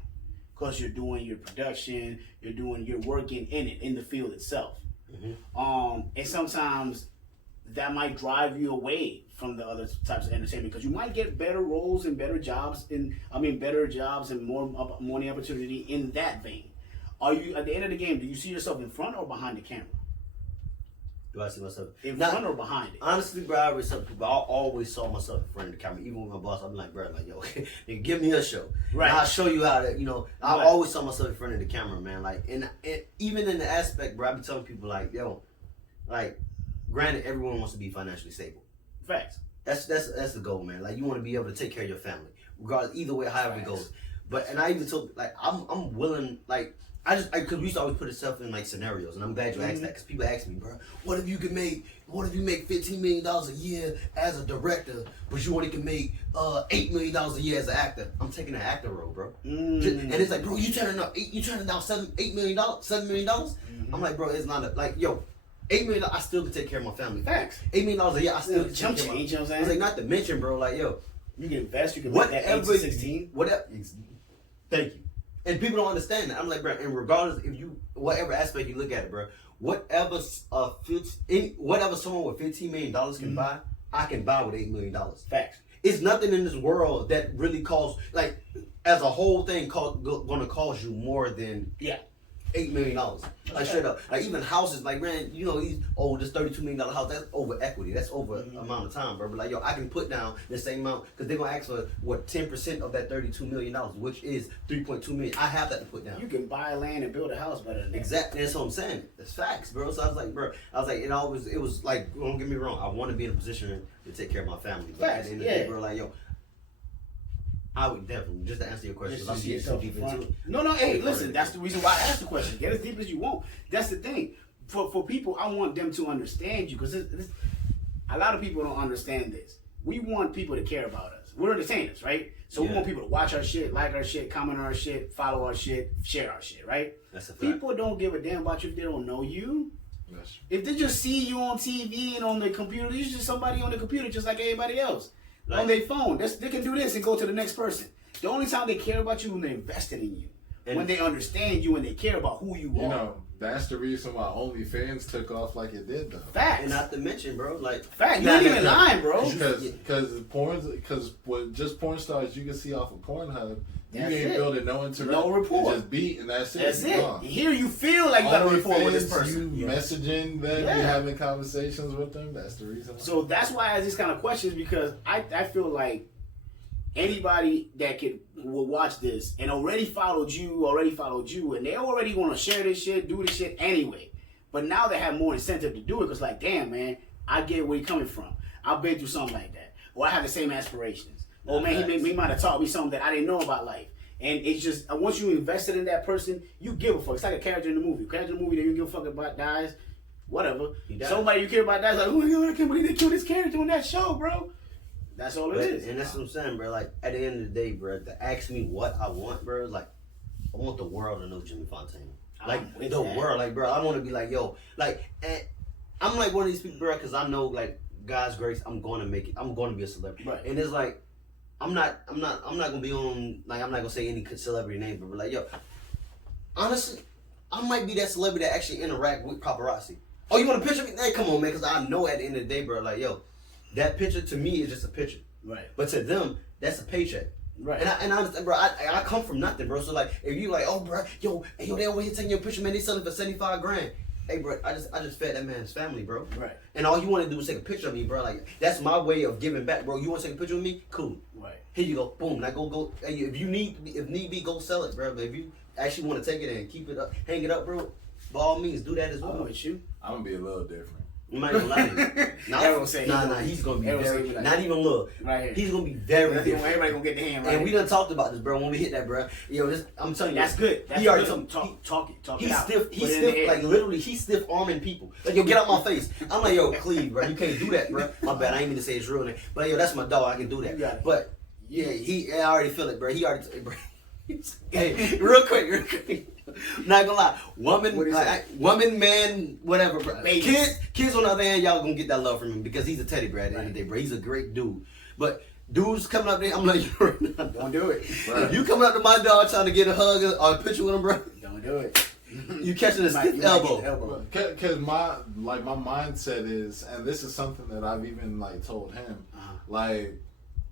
because you're doing your production, you're working in the field itself. And sometimes that might drive you away from the other types of entertainment because you might get better roles and better jobs and more money opportunity in that vein. Are you at the end of the game? Do you see yourself in front or behind the camera? Do I see myself in front or behind it? Honestly, bro, I always saw myself in front of the camera. Even with my boss, I'm like, bro, like, yo, nigga, give me a show. Right. And I'll show you how to, I always saw myself in front of the camera, man. Like, and even in the aspect, bro, I be telling people like, yo, like, granted, everyone wants to be financially stable. Facts. That's the goal, man. Like, you want to be able to take care of your family, regardless, either way, however it goes. And I even told, like, I'm willing, like, because we used to always put itself in like scenarios, and I'm glad you asked that because people ask me, bro, what if you make $15 million a year as a director, but you only can make $8 million a year as an actor? I'm taking an actor role, bro. And it's like, bro, you turning down $7 million? I'm like, bro, it's not like, yo, $8 million, I still can take care of my family. Facts. $8 million a year, I still can jump take care of my change. You know what I'm saying? It's like, not to mention, bro, like, yo, you can invest. You can make that 8 to 16. Whatever. Thank you. And people don't understand that. I'm like, bro, and regardless if whatever aspect you look at it, bro, whatever someone with $15 million can buy, I can buy with $8 million. Facts. It's nothing in this world that really costs, like, as a whole thing, gonna cost you more than $8 million. Like, straight up. Like, even houses, like, man, this $32 million house, that's over equity. That's over amount of time, bro. But like, yo, I can put down the same amount, because they're going to ask for, 10% of that $32 million, which is $3.2 million. I have that to put down. You can buy land and build a house better than that. Exactly. That's what I'm saying. That's facts, bro. So I was like, bro, it was like, don't get me wrong, I want to be in a position to take care of my family. But at the end of the day, bro, like, yo, I would definitely, just to answer your question, I'll see so deep into it. No, hey, listen, that's the reason why I asked the question. Get as deep as you want. That's the thing. For people, I want them to understand you, because a lot of people don't understand this. We want people to care about us. We're entertainers, right? So we want people to watch our shit, like our shit, comment on our shit, follow our shit, share our shit, right? That's a fact. People don't give a damn about you if they don't know you. Yes. If they just see you on TV and on the computer, you're just somebody on the computer just like everybody else. Like, on their phone. They can do this and go to the next person. The only time they care about you when they're invested in you. And when they understand you and they care about who you are. That's the reason why OnlyFans took off like it did, though. Facts. And not to mention, bro, like... Facts. You ain't even lying, bro. Because just porn stars you can see off of Pornhub, you ain't building no interaction. No rapport. Just beat, and that's it. That's it. Here you feel like you got a rapport with this person. You messaging them, you having conversations with them. That's the reason why. So that's why I ask these kind of questions, because I feel like anybody that will watch this and already followed you, and they already want to share this shit, do this shit anyway. But now they have more incentive to do it, because like, damn, man, I get where you're coming from. I've been through something like that. Or I have the same aspirations. Oh man, he might have taught me something that I didn't know about life. And it's just, once you invested in that person, you give a fuck. It's like a character in the movie. A character in the movie that you give a fuck about dies, whatever. He died. Somebody you care about that's like, oh my god, I can't believe they killed this character on that show, bro. That's all it is. And that's what I'm saying, bro. Like, at the end of the day, bro, to ask me what I want, bro, like, I want the world to know Jimmy Fontaine. Like, the world. Like, bro, I want to be like, yo. Like, and I'm like one of these people, bro, because I know, like, God's grace, I'm going to make it. I'm going to be a celebrity. Right. And it's like, I'm not going to be on, like, I'm not going to say any celebrity name, but like, yo, honestly, I might be that celebrity that actually interact with paparazzi. Oh, you want a picture of me? Hey, come on, man, because I know at the end of the day, bro, like, yo, that picture to me is just a picture. Right. But to them, that's a paycheck. Right. And I understand, bro, I come from nothing, bro. So, like, if you like, oh, bro, they over here taking your picture, man, they selling for 75 grand. Hey, bro, I just fed that man's family, bro. Right. And all you want to do is take a picture of me, bro. Like, that's my way of giving back, bro. You want to take a picture of me? Cool. Right. Here you go. Boom. Now go. Hey, if need be, go sell it, bro. But if you actually want to take it and keep it up, hang it up, bro, by all means, do that as well. I'm with you. I'm gonna be a little different. You might even lie to you. He's gonna be very, like, not even look. Right here. He's gonna be very different. Everybody gonna get the hand right. And we done talked about this, bro. When we hit that, bro, I'm telling you, that's good. That's he already good. Talk it out. He's stiff, like literally, he's stiff arming people. Like, yo, get out my face. I'm like, yo, Cleve, bro, you can't do that, bro. My bad, I ain't mean to say his real name, but yo, that's my dog. I can do that. But yeah, I already feel it, bro. He already, bro. Hey, real quick. Not gonna lie, woman, man, whatever, bro. Kids on the other hand, y'all gonna get that love from him because he's a teddy bear at the end of the day, bro. He's a great dude. But dudes coming up there, I'm like, don't do it. Right. If you coming up to my dog trying to get a hug or a picture with him, bro, don't do it. You catching a stiff elbow. Because my mindset is, and this is something that I've even like told him, like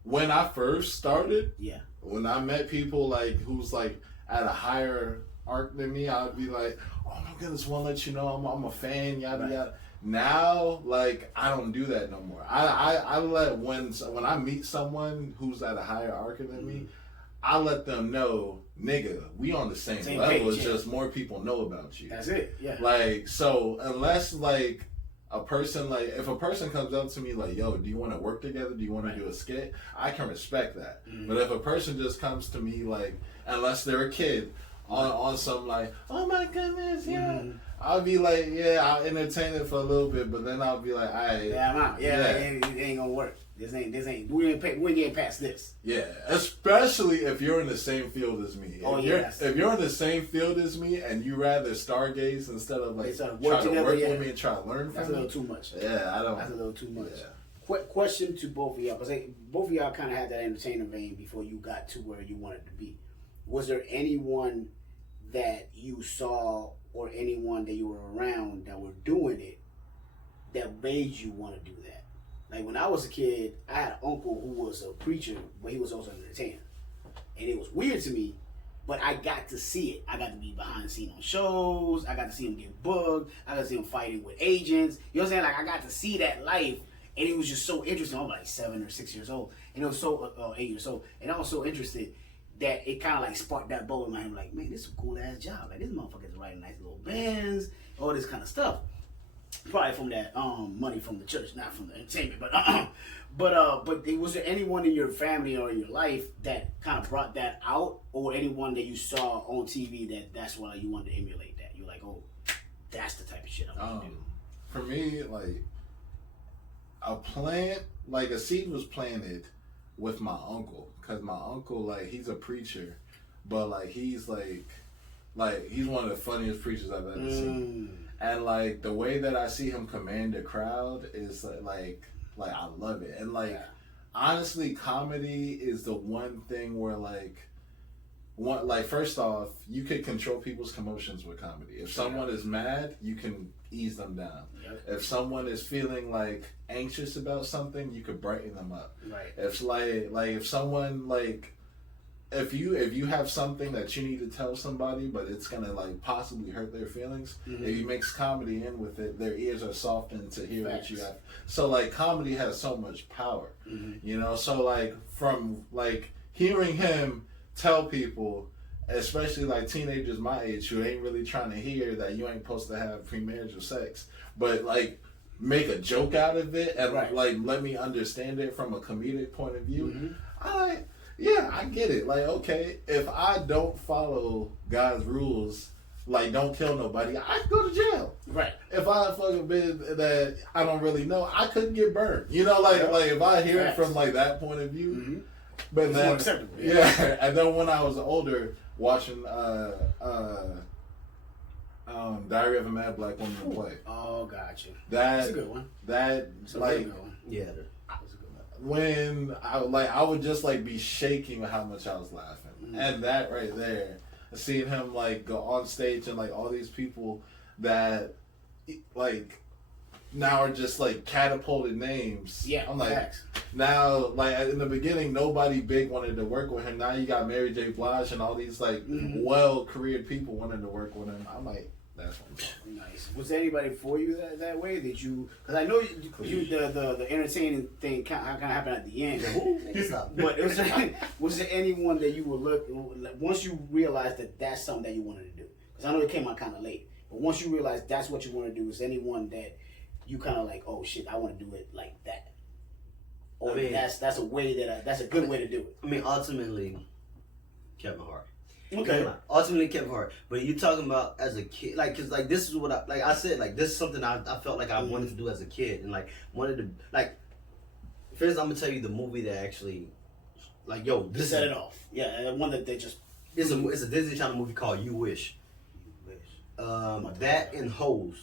when I first started, when I met people like who's like at a higher arc than me, I'd be like, oh my goodness, want to let you know I'm a fan, yada yada. Now, like, I don't do that no more. I let when I meet someone who's at a higher arc than me, I let them know, nigga, we on the same level. It's just more people know about you. That's it. Yeah. Like, so unless like a person, like if a person comes up to me like, yo, do you want to work together? Do you want to do a skit? I can respect that. But if a person just comes to me like, unless they're a kid, on some like, oh my goodness, I'll be like, I'll entertain it for a little bit, but then I'll be like, I'm out. It ain't gonna work. We ain't past this. Yeah, especially if you're in the same field as me. If you're in the same field as me and you rather stargaze instead of like try to work with me and try to learn from me. That's a little too much. Yeah, I don't. That's a little too much. Yeah. Question to both of y'all, because both of y'all kind of had that entertainer vein before you got to where you wanted to be. Was there anyone that you saw or anyone that you were around that were doing it that made you want to do that? Like when I was a kid, I had an uncle who was a preacher, but he was also an entertainer. And it was weird to me, but I got to see it. I got to be behind the scene on shows. I got to see him get bugged. I got to see him fighting with agents. You know what I'm saying? Like I got to see that life, and it was just so interesting. I was like 7 or 6 years old, and it was so 8 years old, and I was so interested that it kind of like sparked that bubble in my head. Like, man, this is a cool ass job. Like this motherfucker is writing nice little bands, all this kind of stuff. Probably from that money from the church, not from the entertainment. But was there anyone in your family or in your life that kind of brought that out, or anyone that you saw on TV that's why you wanted to emulate that? You're like, oh, that's the type of shit I want to do. For me, like a seed was planted with my uncle, because my uncle, like, he's a preacher, but like he's like he's one of the funniest preachers I've ever seen. And like the way that I see him command a crowd is like I love it. And like honestly, comedy is the one thing where first off, you could control people's commotions with comedy. If someone is mad, you can ease them down. Yep. If someone is feeling like anxious about something, you could brighten them up. Right. If if someone if you have something that you need to tell somebody, but it's gonna like possibly hurt their feelings, if you mix comedy in with it, their ears are softened to hear what you have. So like comedy has so much power, you know. So like from like hearing him tell people, especially like teenagers my age who ain't really trying to hear that you ain't supposed to have premarital sex, but like make a joke out of it and like let me understand it from a comedic point of view. I get it. Like, okay, if I don't follow God's rules, like don't kill nobody, I can go to jail. Right. If I fucking been that I don't really know, I couldn't get burned. You know, like if I hear it from like that point of view, but it's then more acceptable. yeah, and then when I was older, watching Diary of a Mad Black Woman to Play. Oh, gotcha. That's a good one. That's like good one. Yeah. That was a good one. when I would just like be shaking with how much I was laughing, and that right there, seeing him like go on stage and like all these people that like now are just like catapulted names. Yeah, I'm like facts. now like in the beginning nobody big wanted to work with him. Now you got Mary J. Blige and all these like well careered people wanting to work with him. I'm like, that's what I'm talking about. Nice. Was there anybody for you that way? Did you? Because I know you the entertaining thing kind of happened at the end. But was there anyone that you would look once you realized that that's something that you wanted to do? Because I know it came out kind of late. But once you realized that's what you want to do, is anyone that you kind of like, oh shit, I want to do it like that? Or I mean, that's a way that's a good way to do it. I mean, ultimately, Kevin Hart. Okay. Ultimately, Kevin Hart. But you talking about as a kid, like, cause like this is what I said, like this is something I felt like I wanted to do as a kid, and like wanted to like. First, I'm gonna tell you the movie that actually, like, yo, this set it off. Yeah, and one that they just. It's a Disney Channel movie called You Wish. That and Holes.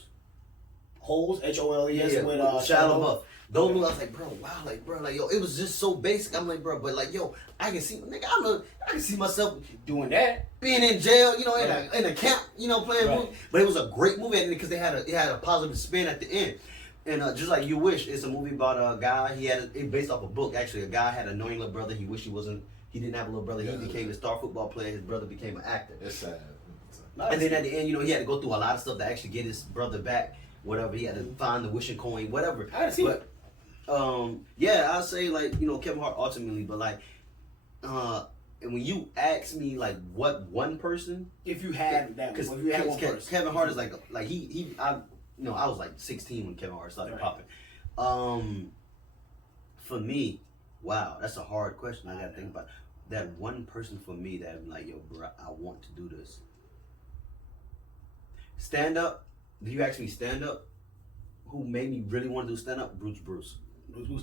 Holes, HOLES, yeah, with Shia LaBeouf. Those movies, I was like, bro, wow, like, bro, like, yo, it was just so basic. I'm like, bro, but like, yo, I can see, nigga, I can see myself doing that, being in jail, you know, in a camp, you know, playing movie. But it was a great movie because it had a positive spin at the end. And just like You Wish, it's a movie about a guy. It based off a book actually. A guy had an annoying little brother. He wished he didn't have a little brother. He became a star football player. His brother became an actor. It's sad. And then at the end, you know, he had to go through a lot of stuff to actually get his brother back. Whatever, he had to find the wishing coin, whatever. I see. But yeah, I'll say like, you know, Kevin Hart ultimately, but like, and when you ask me like what one person, if you had that, because if you had one person, Kevin Hart is like I was like 16 when Kevin Hart started popping. For me, wow, that's a hard question. I gotta think about that one person for me that I'm like, yo, bro, I want to do this. Stand up. Do you actually stand up? Who made me really want to do stand up? Bruce. Bruce,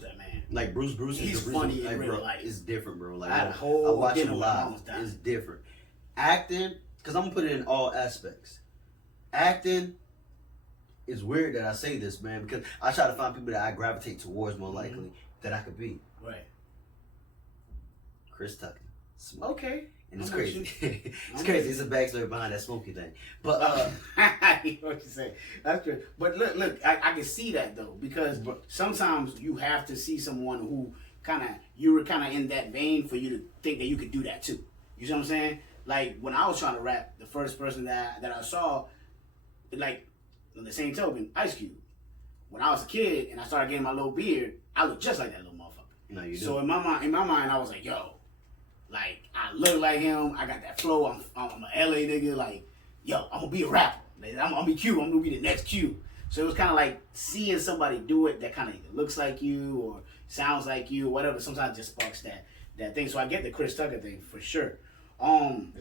that man. Like Bruce. He's funny in real life. It's different, bro. Like I watch him live. It's different. Acting, because I'm gonna put it in all aspects. Acting is weird that I say this, man, because I try to find people that I gravitate towards more likely that I could be. Right. Chris Tucker. Okay. And it's crazy. It's crazy. It's a backstory behind that smoky thing. But you know what you say. That's true. But look, I can see that though, because sometimes you have to see someone who you were kind of in that vein for you to think that you could do that too. You see what I'm saying? Like when I was trying to rap, the first person that I saw, like on the same token, Ice Cube. When I was a kid and I started getting my little beard, I looked just like that little motherfucker. No, you do. So in my mind, I was like, yo. Like, I look like him. I got that flow. I'm an LA nigga. Like, yo, I'm going to be a rapper. Like, I'm going to be Q. I'm going to be the next Q. So it was kind of like seeing somebody do it that kind of looks like you or sounds like you or whatever. Sometimes it just sparks that thing. So I get the Chris Tucker thing for sure. I'm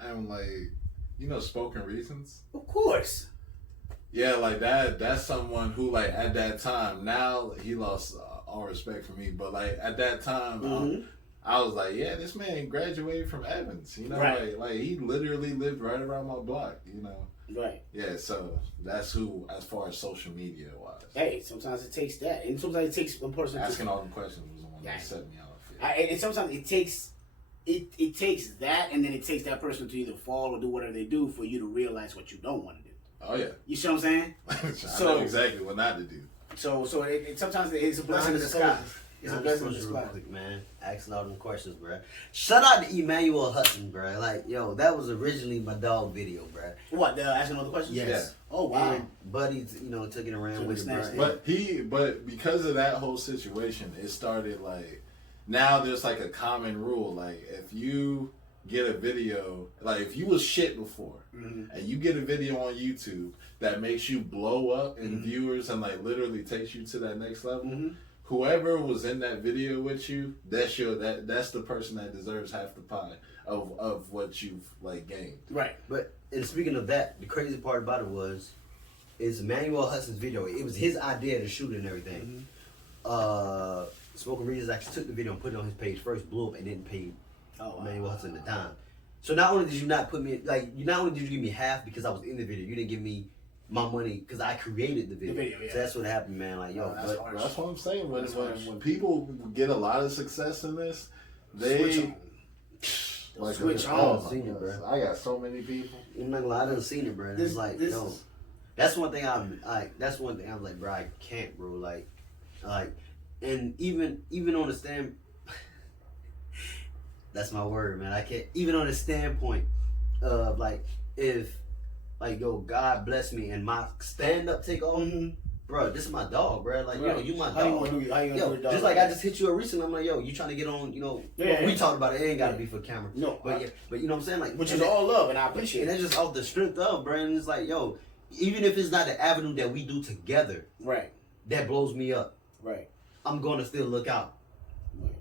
like, you know, Spoken Reasons? Of course. Yeah, like that's someone who, like, at that time, now he lost all respect for me. But, like, at that time, I was like, yeah, this man graduated from Evans, you know, like he literally lived right around my block, you know. Right. Yeah, so that's who, as far as social media wise. Hey, sometimes it takes that, and sometimes it takes one person asking all the questions was the one that set me off. And sometimes it takes that, and then it takes that person to either fall or do whatever they do for you to realize what you don't want to do. Oh yeah. You see what I'm saying? I know exactly what not to do. So sometimes it's a blessing in disguise. It's a blessing in disguise, man. Asking all them questions, bro. Shout out to Emmanuel Hutton, bro. Like, yo, that was originally my dog video, bro. What? Asking all the questions? Yes. Yeah. Oh wow. And Buddy, you know, took it around with it, bro. But because of that whole situation, it started like now there's like a common rule. Like if you get a video, like if you was shit before, and you get a video on YouTube that makes you blow up in viewers and like literally takes you to that next level. Whoever was in that video with you, that's the person that deserves half the pie of what you've like gained. Right. But and speaking of that, the crazy part about it was It's Manuel Hudson's video. It was his idea to shoot and everything. Smoking Reasons actually took the video and put it on his page first, blew up, and then paid Manuel Hudson the dime. So not only did you not put me not only did you give me half because I was in the video, you didn't give me my money because I created the video. So that's what happened, man. Like, yo, that's what I'm saying. When people get a lot of success in this, they switch on. I got so many people. I'm not gonna lie, I done seen it, bro. It's like, yo, that's one thing I'm like. That's one thing I was like, bro, I can't, bro. Like, and even on the stand. That's my word, man. I can't even on the standpoint of like if like yo, God bless me and my stand up take off, bro. This is my dog, bro. Like yo, you my dog. How you gonna do just like I just hit you recently. I'm like yo, you trying to get on? We talked about it. It ain't gotta be for camera. No, but you know what I'm saying, like which is all love, and I appreciate it. And that's just off the strength of, bro. And it's like yo, even if it's not the avenue that we do together, right? That blows me up, right? I'm gonna still look out.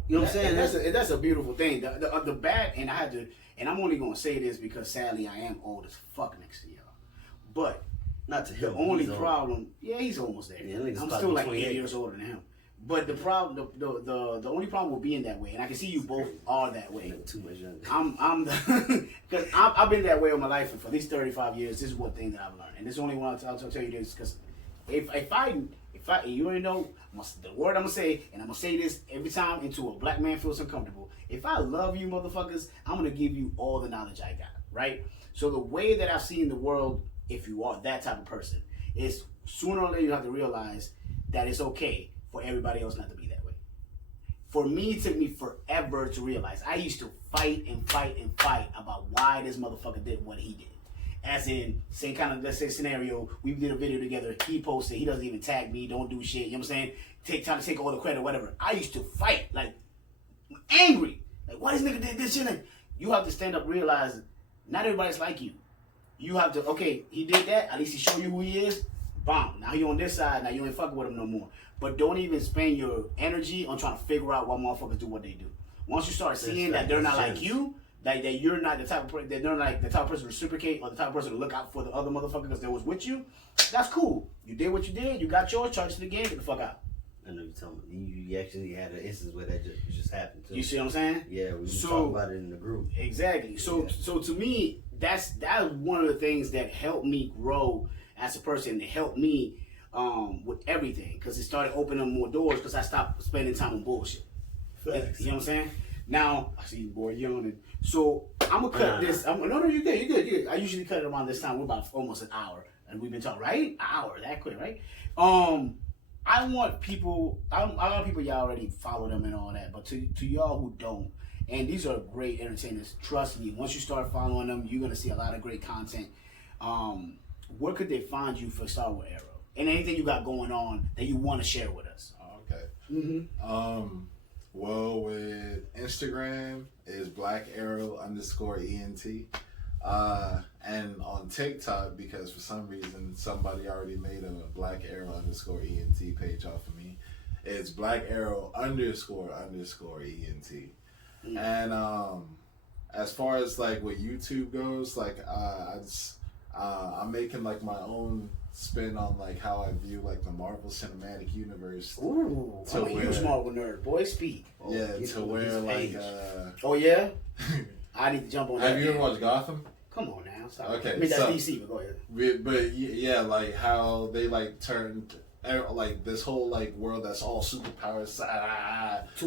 You know what I'm saying? That's a beautiful thing. The bad, and I had to, and I'm only gonna say this because sadly I am old as fuck next to y'all. But not to him. The only problem, he's almost there. Yeah, I'm still like 8 years older than him. But the problem, the only problem with being that way, and I can see you both are that way. Too much younger. I'm because I've been that way all my life, and for these 35 years, this is one thing that I've learned, and this is only one I'll tell you this because if I you already know the word I'm gonna say, and I'm gonna say this every time until a black man feels uncomfortable. If I love you motherfuckers, I'm gonna give you all the knowledge I got, right? So the way that I've seen the world, if you are that type of person, is sooner or later you have to realize that it's okay for everybody else not to be that way. For me, it took me forever to realize. I used to fight about why this motherfucker did what he did. As in, say kind of, let's say scenario, we did a video together, he posted, he doesn't even tag me, don't do shit, you know what I'm saying? Trying to take all the credit, whatever. I used to fight, like, angry. Like, why this nigga did this shit? Like, you have to stand up, realize, not everybody's like you. You have to, okay, he did that, at least he showed you who he is, bomb. Now you on this side, now you ain't fucking with him no more. But don't even spend your energy on trying to figure out why motherfuckers do what they do. Once you start seeing that they're not like you, like that you're not the type of person, that they're like the type of person to reciprocate or the type of person to look out for the other motherfucker because they was with you, that's cool. You did what you did, you got yours, charged to the game, get the fuck out. I know you told me. You actually had an instance where that just happened too. You see what I'm saying? Yeah, we talked about it in the group. Exactly. So to me, that's one of the things that helped me grow as a person. It helped me with everything because it started opening more doors because I stopped spending time on bullshit. Facts. You know what I'm saying? Now I see you boy yawning. So I'm gonna cut this. No, you good. I usually cut it around this time. We're about almost an hour, and we've been talking right. An hour, that quick, right? I want people. A lot of people y'all already follow them and all that, but to y'all who don't, and these are great entertainers. Trust me. Once you start following them, you're gonna see a lot of great content. Where could they find you for Star Wars Arrow? And anything you got going on that you want to share with us? Okay. Well, with Instagram is @BlackArrow_ENT. And on TikTok, because for some reason somebody already made a @BlackArrow_ENT page off of me, it's @BlackArrow__ENT. And as far as like what YouTube goes, like I'm making like my own spin on like how I view like the Marvel Cinematic Universe. Ooh, I'm a huge Marvel nerd. Boy, speak. Yeah, to where like. Oh yeah. I need to jump on. Have you ever watched Gotham? Come on now. Stop. Okay, I mean, that's DC, but go ahead. But yeah, like how they like turned like this whole like world that's all superpowers to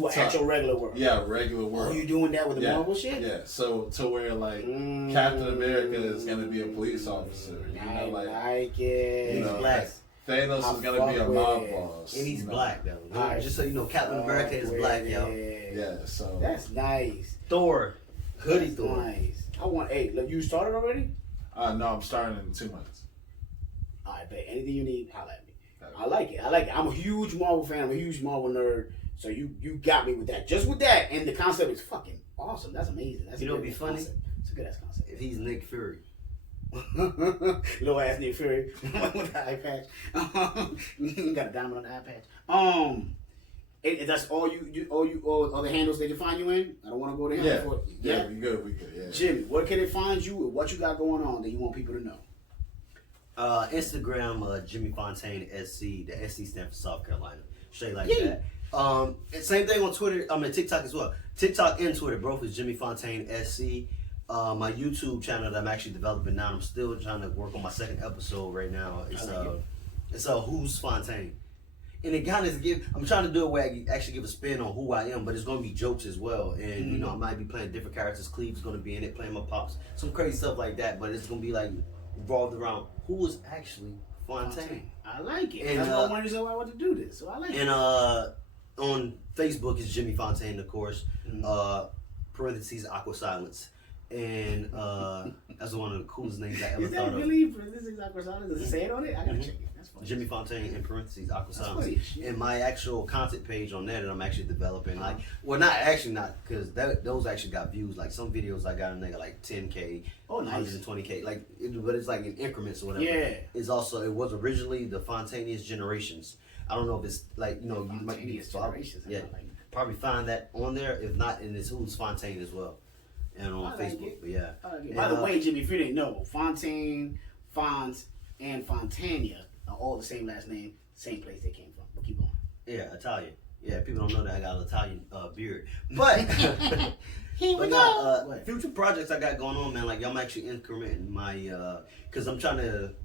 an actual regular world. Yeah, regular world. Oh, you doing that with the Marvel shit? Yeah. So to where like Captain America is gonna be a police officer. You know, like it. You know, black. Thanos is gonna be a mob boss. And he's black though. Right. Just so you know, Captain America is black, yo. Yeah. So that's nice. Thor, hoodie that's Thor. Nice. I want. Hey, look, you started already? No, I'm starting in 2 months. All right, bet. Anything you need, holla at me. I like it. I'm a huge Marvel fan. I'm a huge Marvel nerd. So you got me with that. Just with that, and the concept is fucking awesome. That's amazing. That's it'd be funny. Concept. It's a good ass concept. If he's Nick Fury. Little ass Nick Fury with the eye patch. Got a diamond on the eye patch. That's all all the handles they can find you in. I don't want to go to him. Yeah, we good. Yeah. Jimmy, where can they find you? What you got going on that you want people to know? Instagram, Jimmy Fontaine SC. The SC stands for South Carolina. Straight like that. And same thing on Twitter. I mean TikTok as well. TikTok and Twitter both is Jimmy Fontaine SC. My YouTube channel that I'm actually developing now. I'm still trying to work on my second episode right now. It's Who's Fontaine. And it kind of I'm trying to do it where I actually give a spin on who I am, but it's going to be jokes as well. And, you know, I might be playing different characters. Cleve's going to be in it, playing my pops, some crazy stuff like that. But it's going to be like revolved around who is actually Fontaine. I like it. And that's one reason why I want to do this. So I like it. And on Facebook is Jimmy Fontaine, of course. Parentheses, Aqua Silence. And that's one of the coolest names I ever thought of. Is that really parentheses, Aqua Silence? Does it say it on it? I got to check it. Jimmy Fontaine in parentheses Aqua Silence, and my actual content page on there that I'm actually developing. Like, well, not because those actually got views. Like some videos I got in there like 10K, 120K, like, but it's like in increments or whatever. Yeah, it was originally the Fontaneous Generations. I don't know if it's like, you know, you might be Generations. Yeah, probably find that on there. If not, and it's Who's Fontaine as well, and on Facebook. But yeah. By the way, Jimmy, if you didn't know, Fontaine, Font, and Fontania. All the same last name, same place they came from. But keep going. Yeah, Italian. Yeah, people don't know that I got an Italian beard. But, future projects I got going on, man. Like, I'm actually incrementing my, because I'm trying to,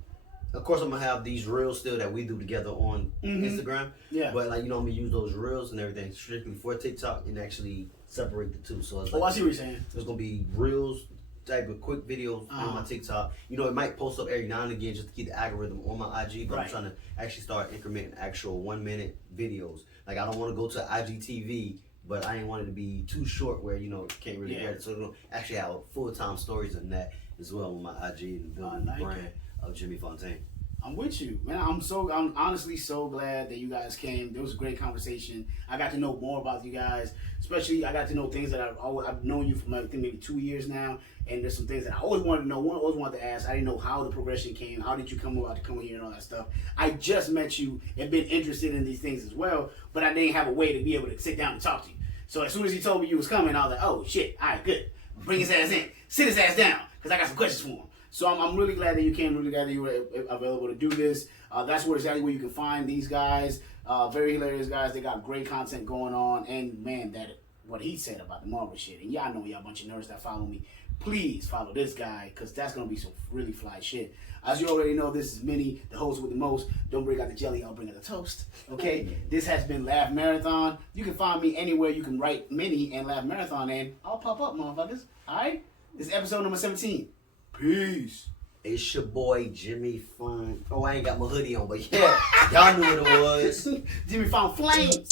of course, I'm going to have these reels still that we do together on Instagram. Yeah. But, like, you know, I'm going to use those reels and everything strictly for TikTok and actually separate the two. So it's like, I see what you're saying. There's going to be reels type of quick videos on my TikTok. You know, it might post up every now and again just to keep the algorithm on my IG, but I'm trying to actually start incrementing actual 1 minute videos. Like, I don't want to go to IGTV, but I ain't want it to be too short where, you know, can't really get it. So, you know, actually have full-time stories in that as well on my IG and building the brand of Jimmy Fontaine. I'm with you, man. I'm honestly so glad that you guys came. There was a great conversation. I got to know more about you guys. Especially, I got to know things that I've known you for I think maybe 2 years now. And there's some things that I always wanted to know. Always wanted to ask. I didn't know how the progression came. How did you come about to come here and all that stuff? I just met you and been interested in these things as well. But I didn't have a way to be able to sit down and talk to you. So as soon as he told me you was coming, I was like, oh shit, all right, good. Bring his ass in. Sit his ass down, because I got some questions for him. So I'm really glad that you came, really glad that you were available to do this. That's exactly where you can find these guys. Very hilarious guys. They got great content going on. And man, what he said about the Marvel shit. And y'all know y'all a bunch of nerds that follow me. Please follow this guy, because that's going to be some really fly shit. As you already know, this is Minnie, the host with the most. Don't bring out the jelly, I'll bring out the toast. Okay? This has been Laugh Marathon. You can find me anywhere you can write Minnie and Laugh Marathon in. I'll pop up, motherfuckers. All right? This is episode number 17. Peace. It's your boy Jimmy Fun. Oh, I ain't got my hoodie on, but yeah, y'all knew what it was. Jimmy Fun Flames.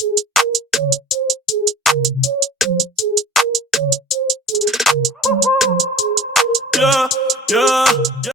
Yeah, yeah.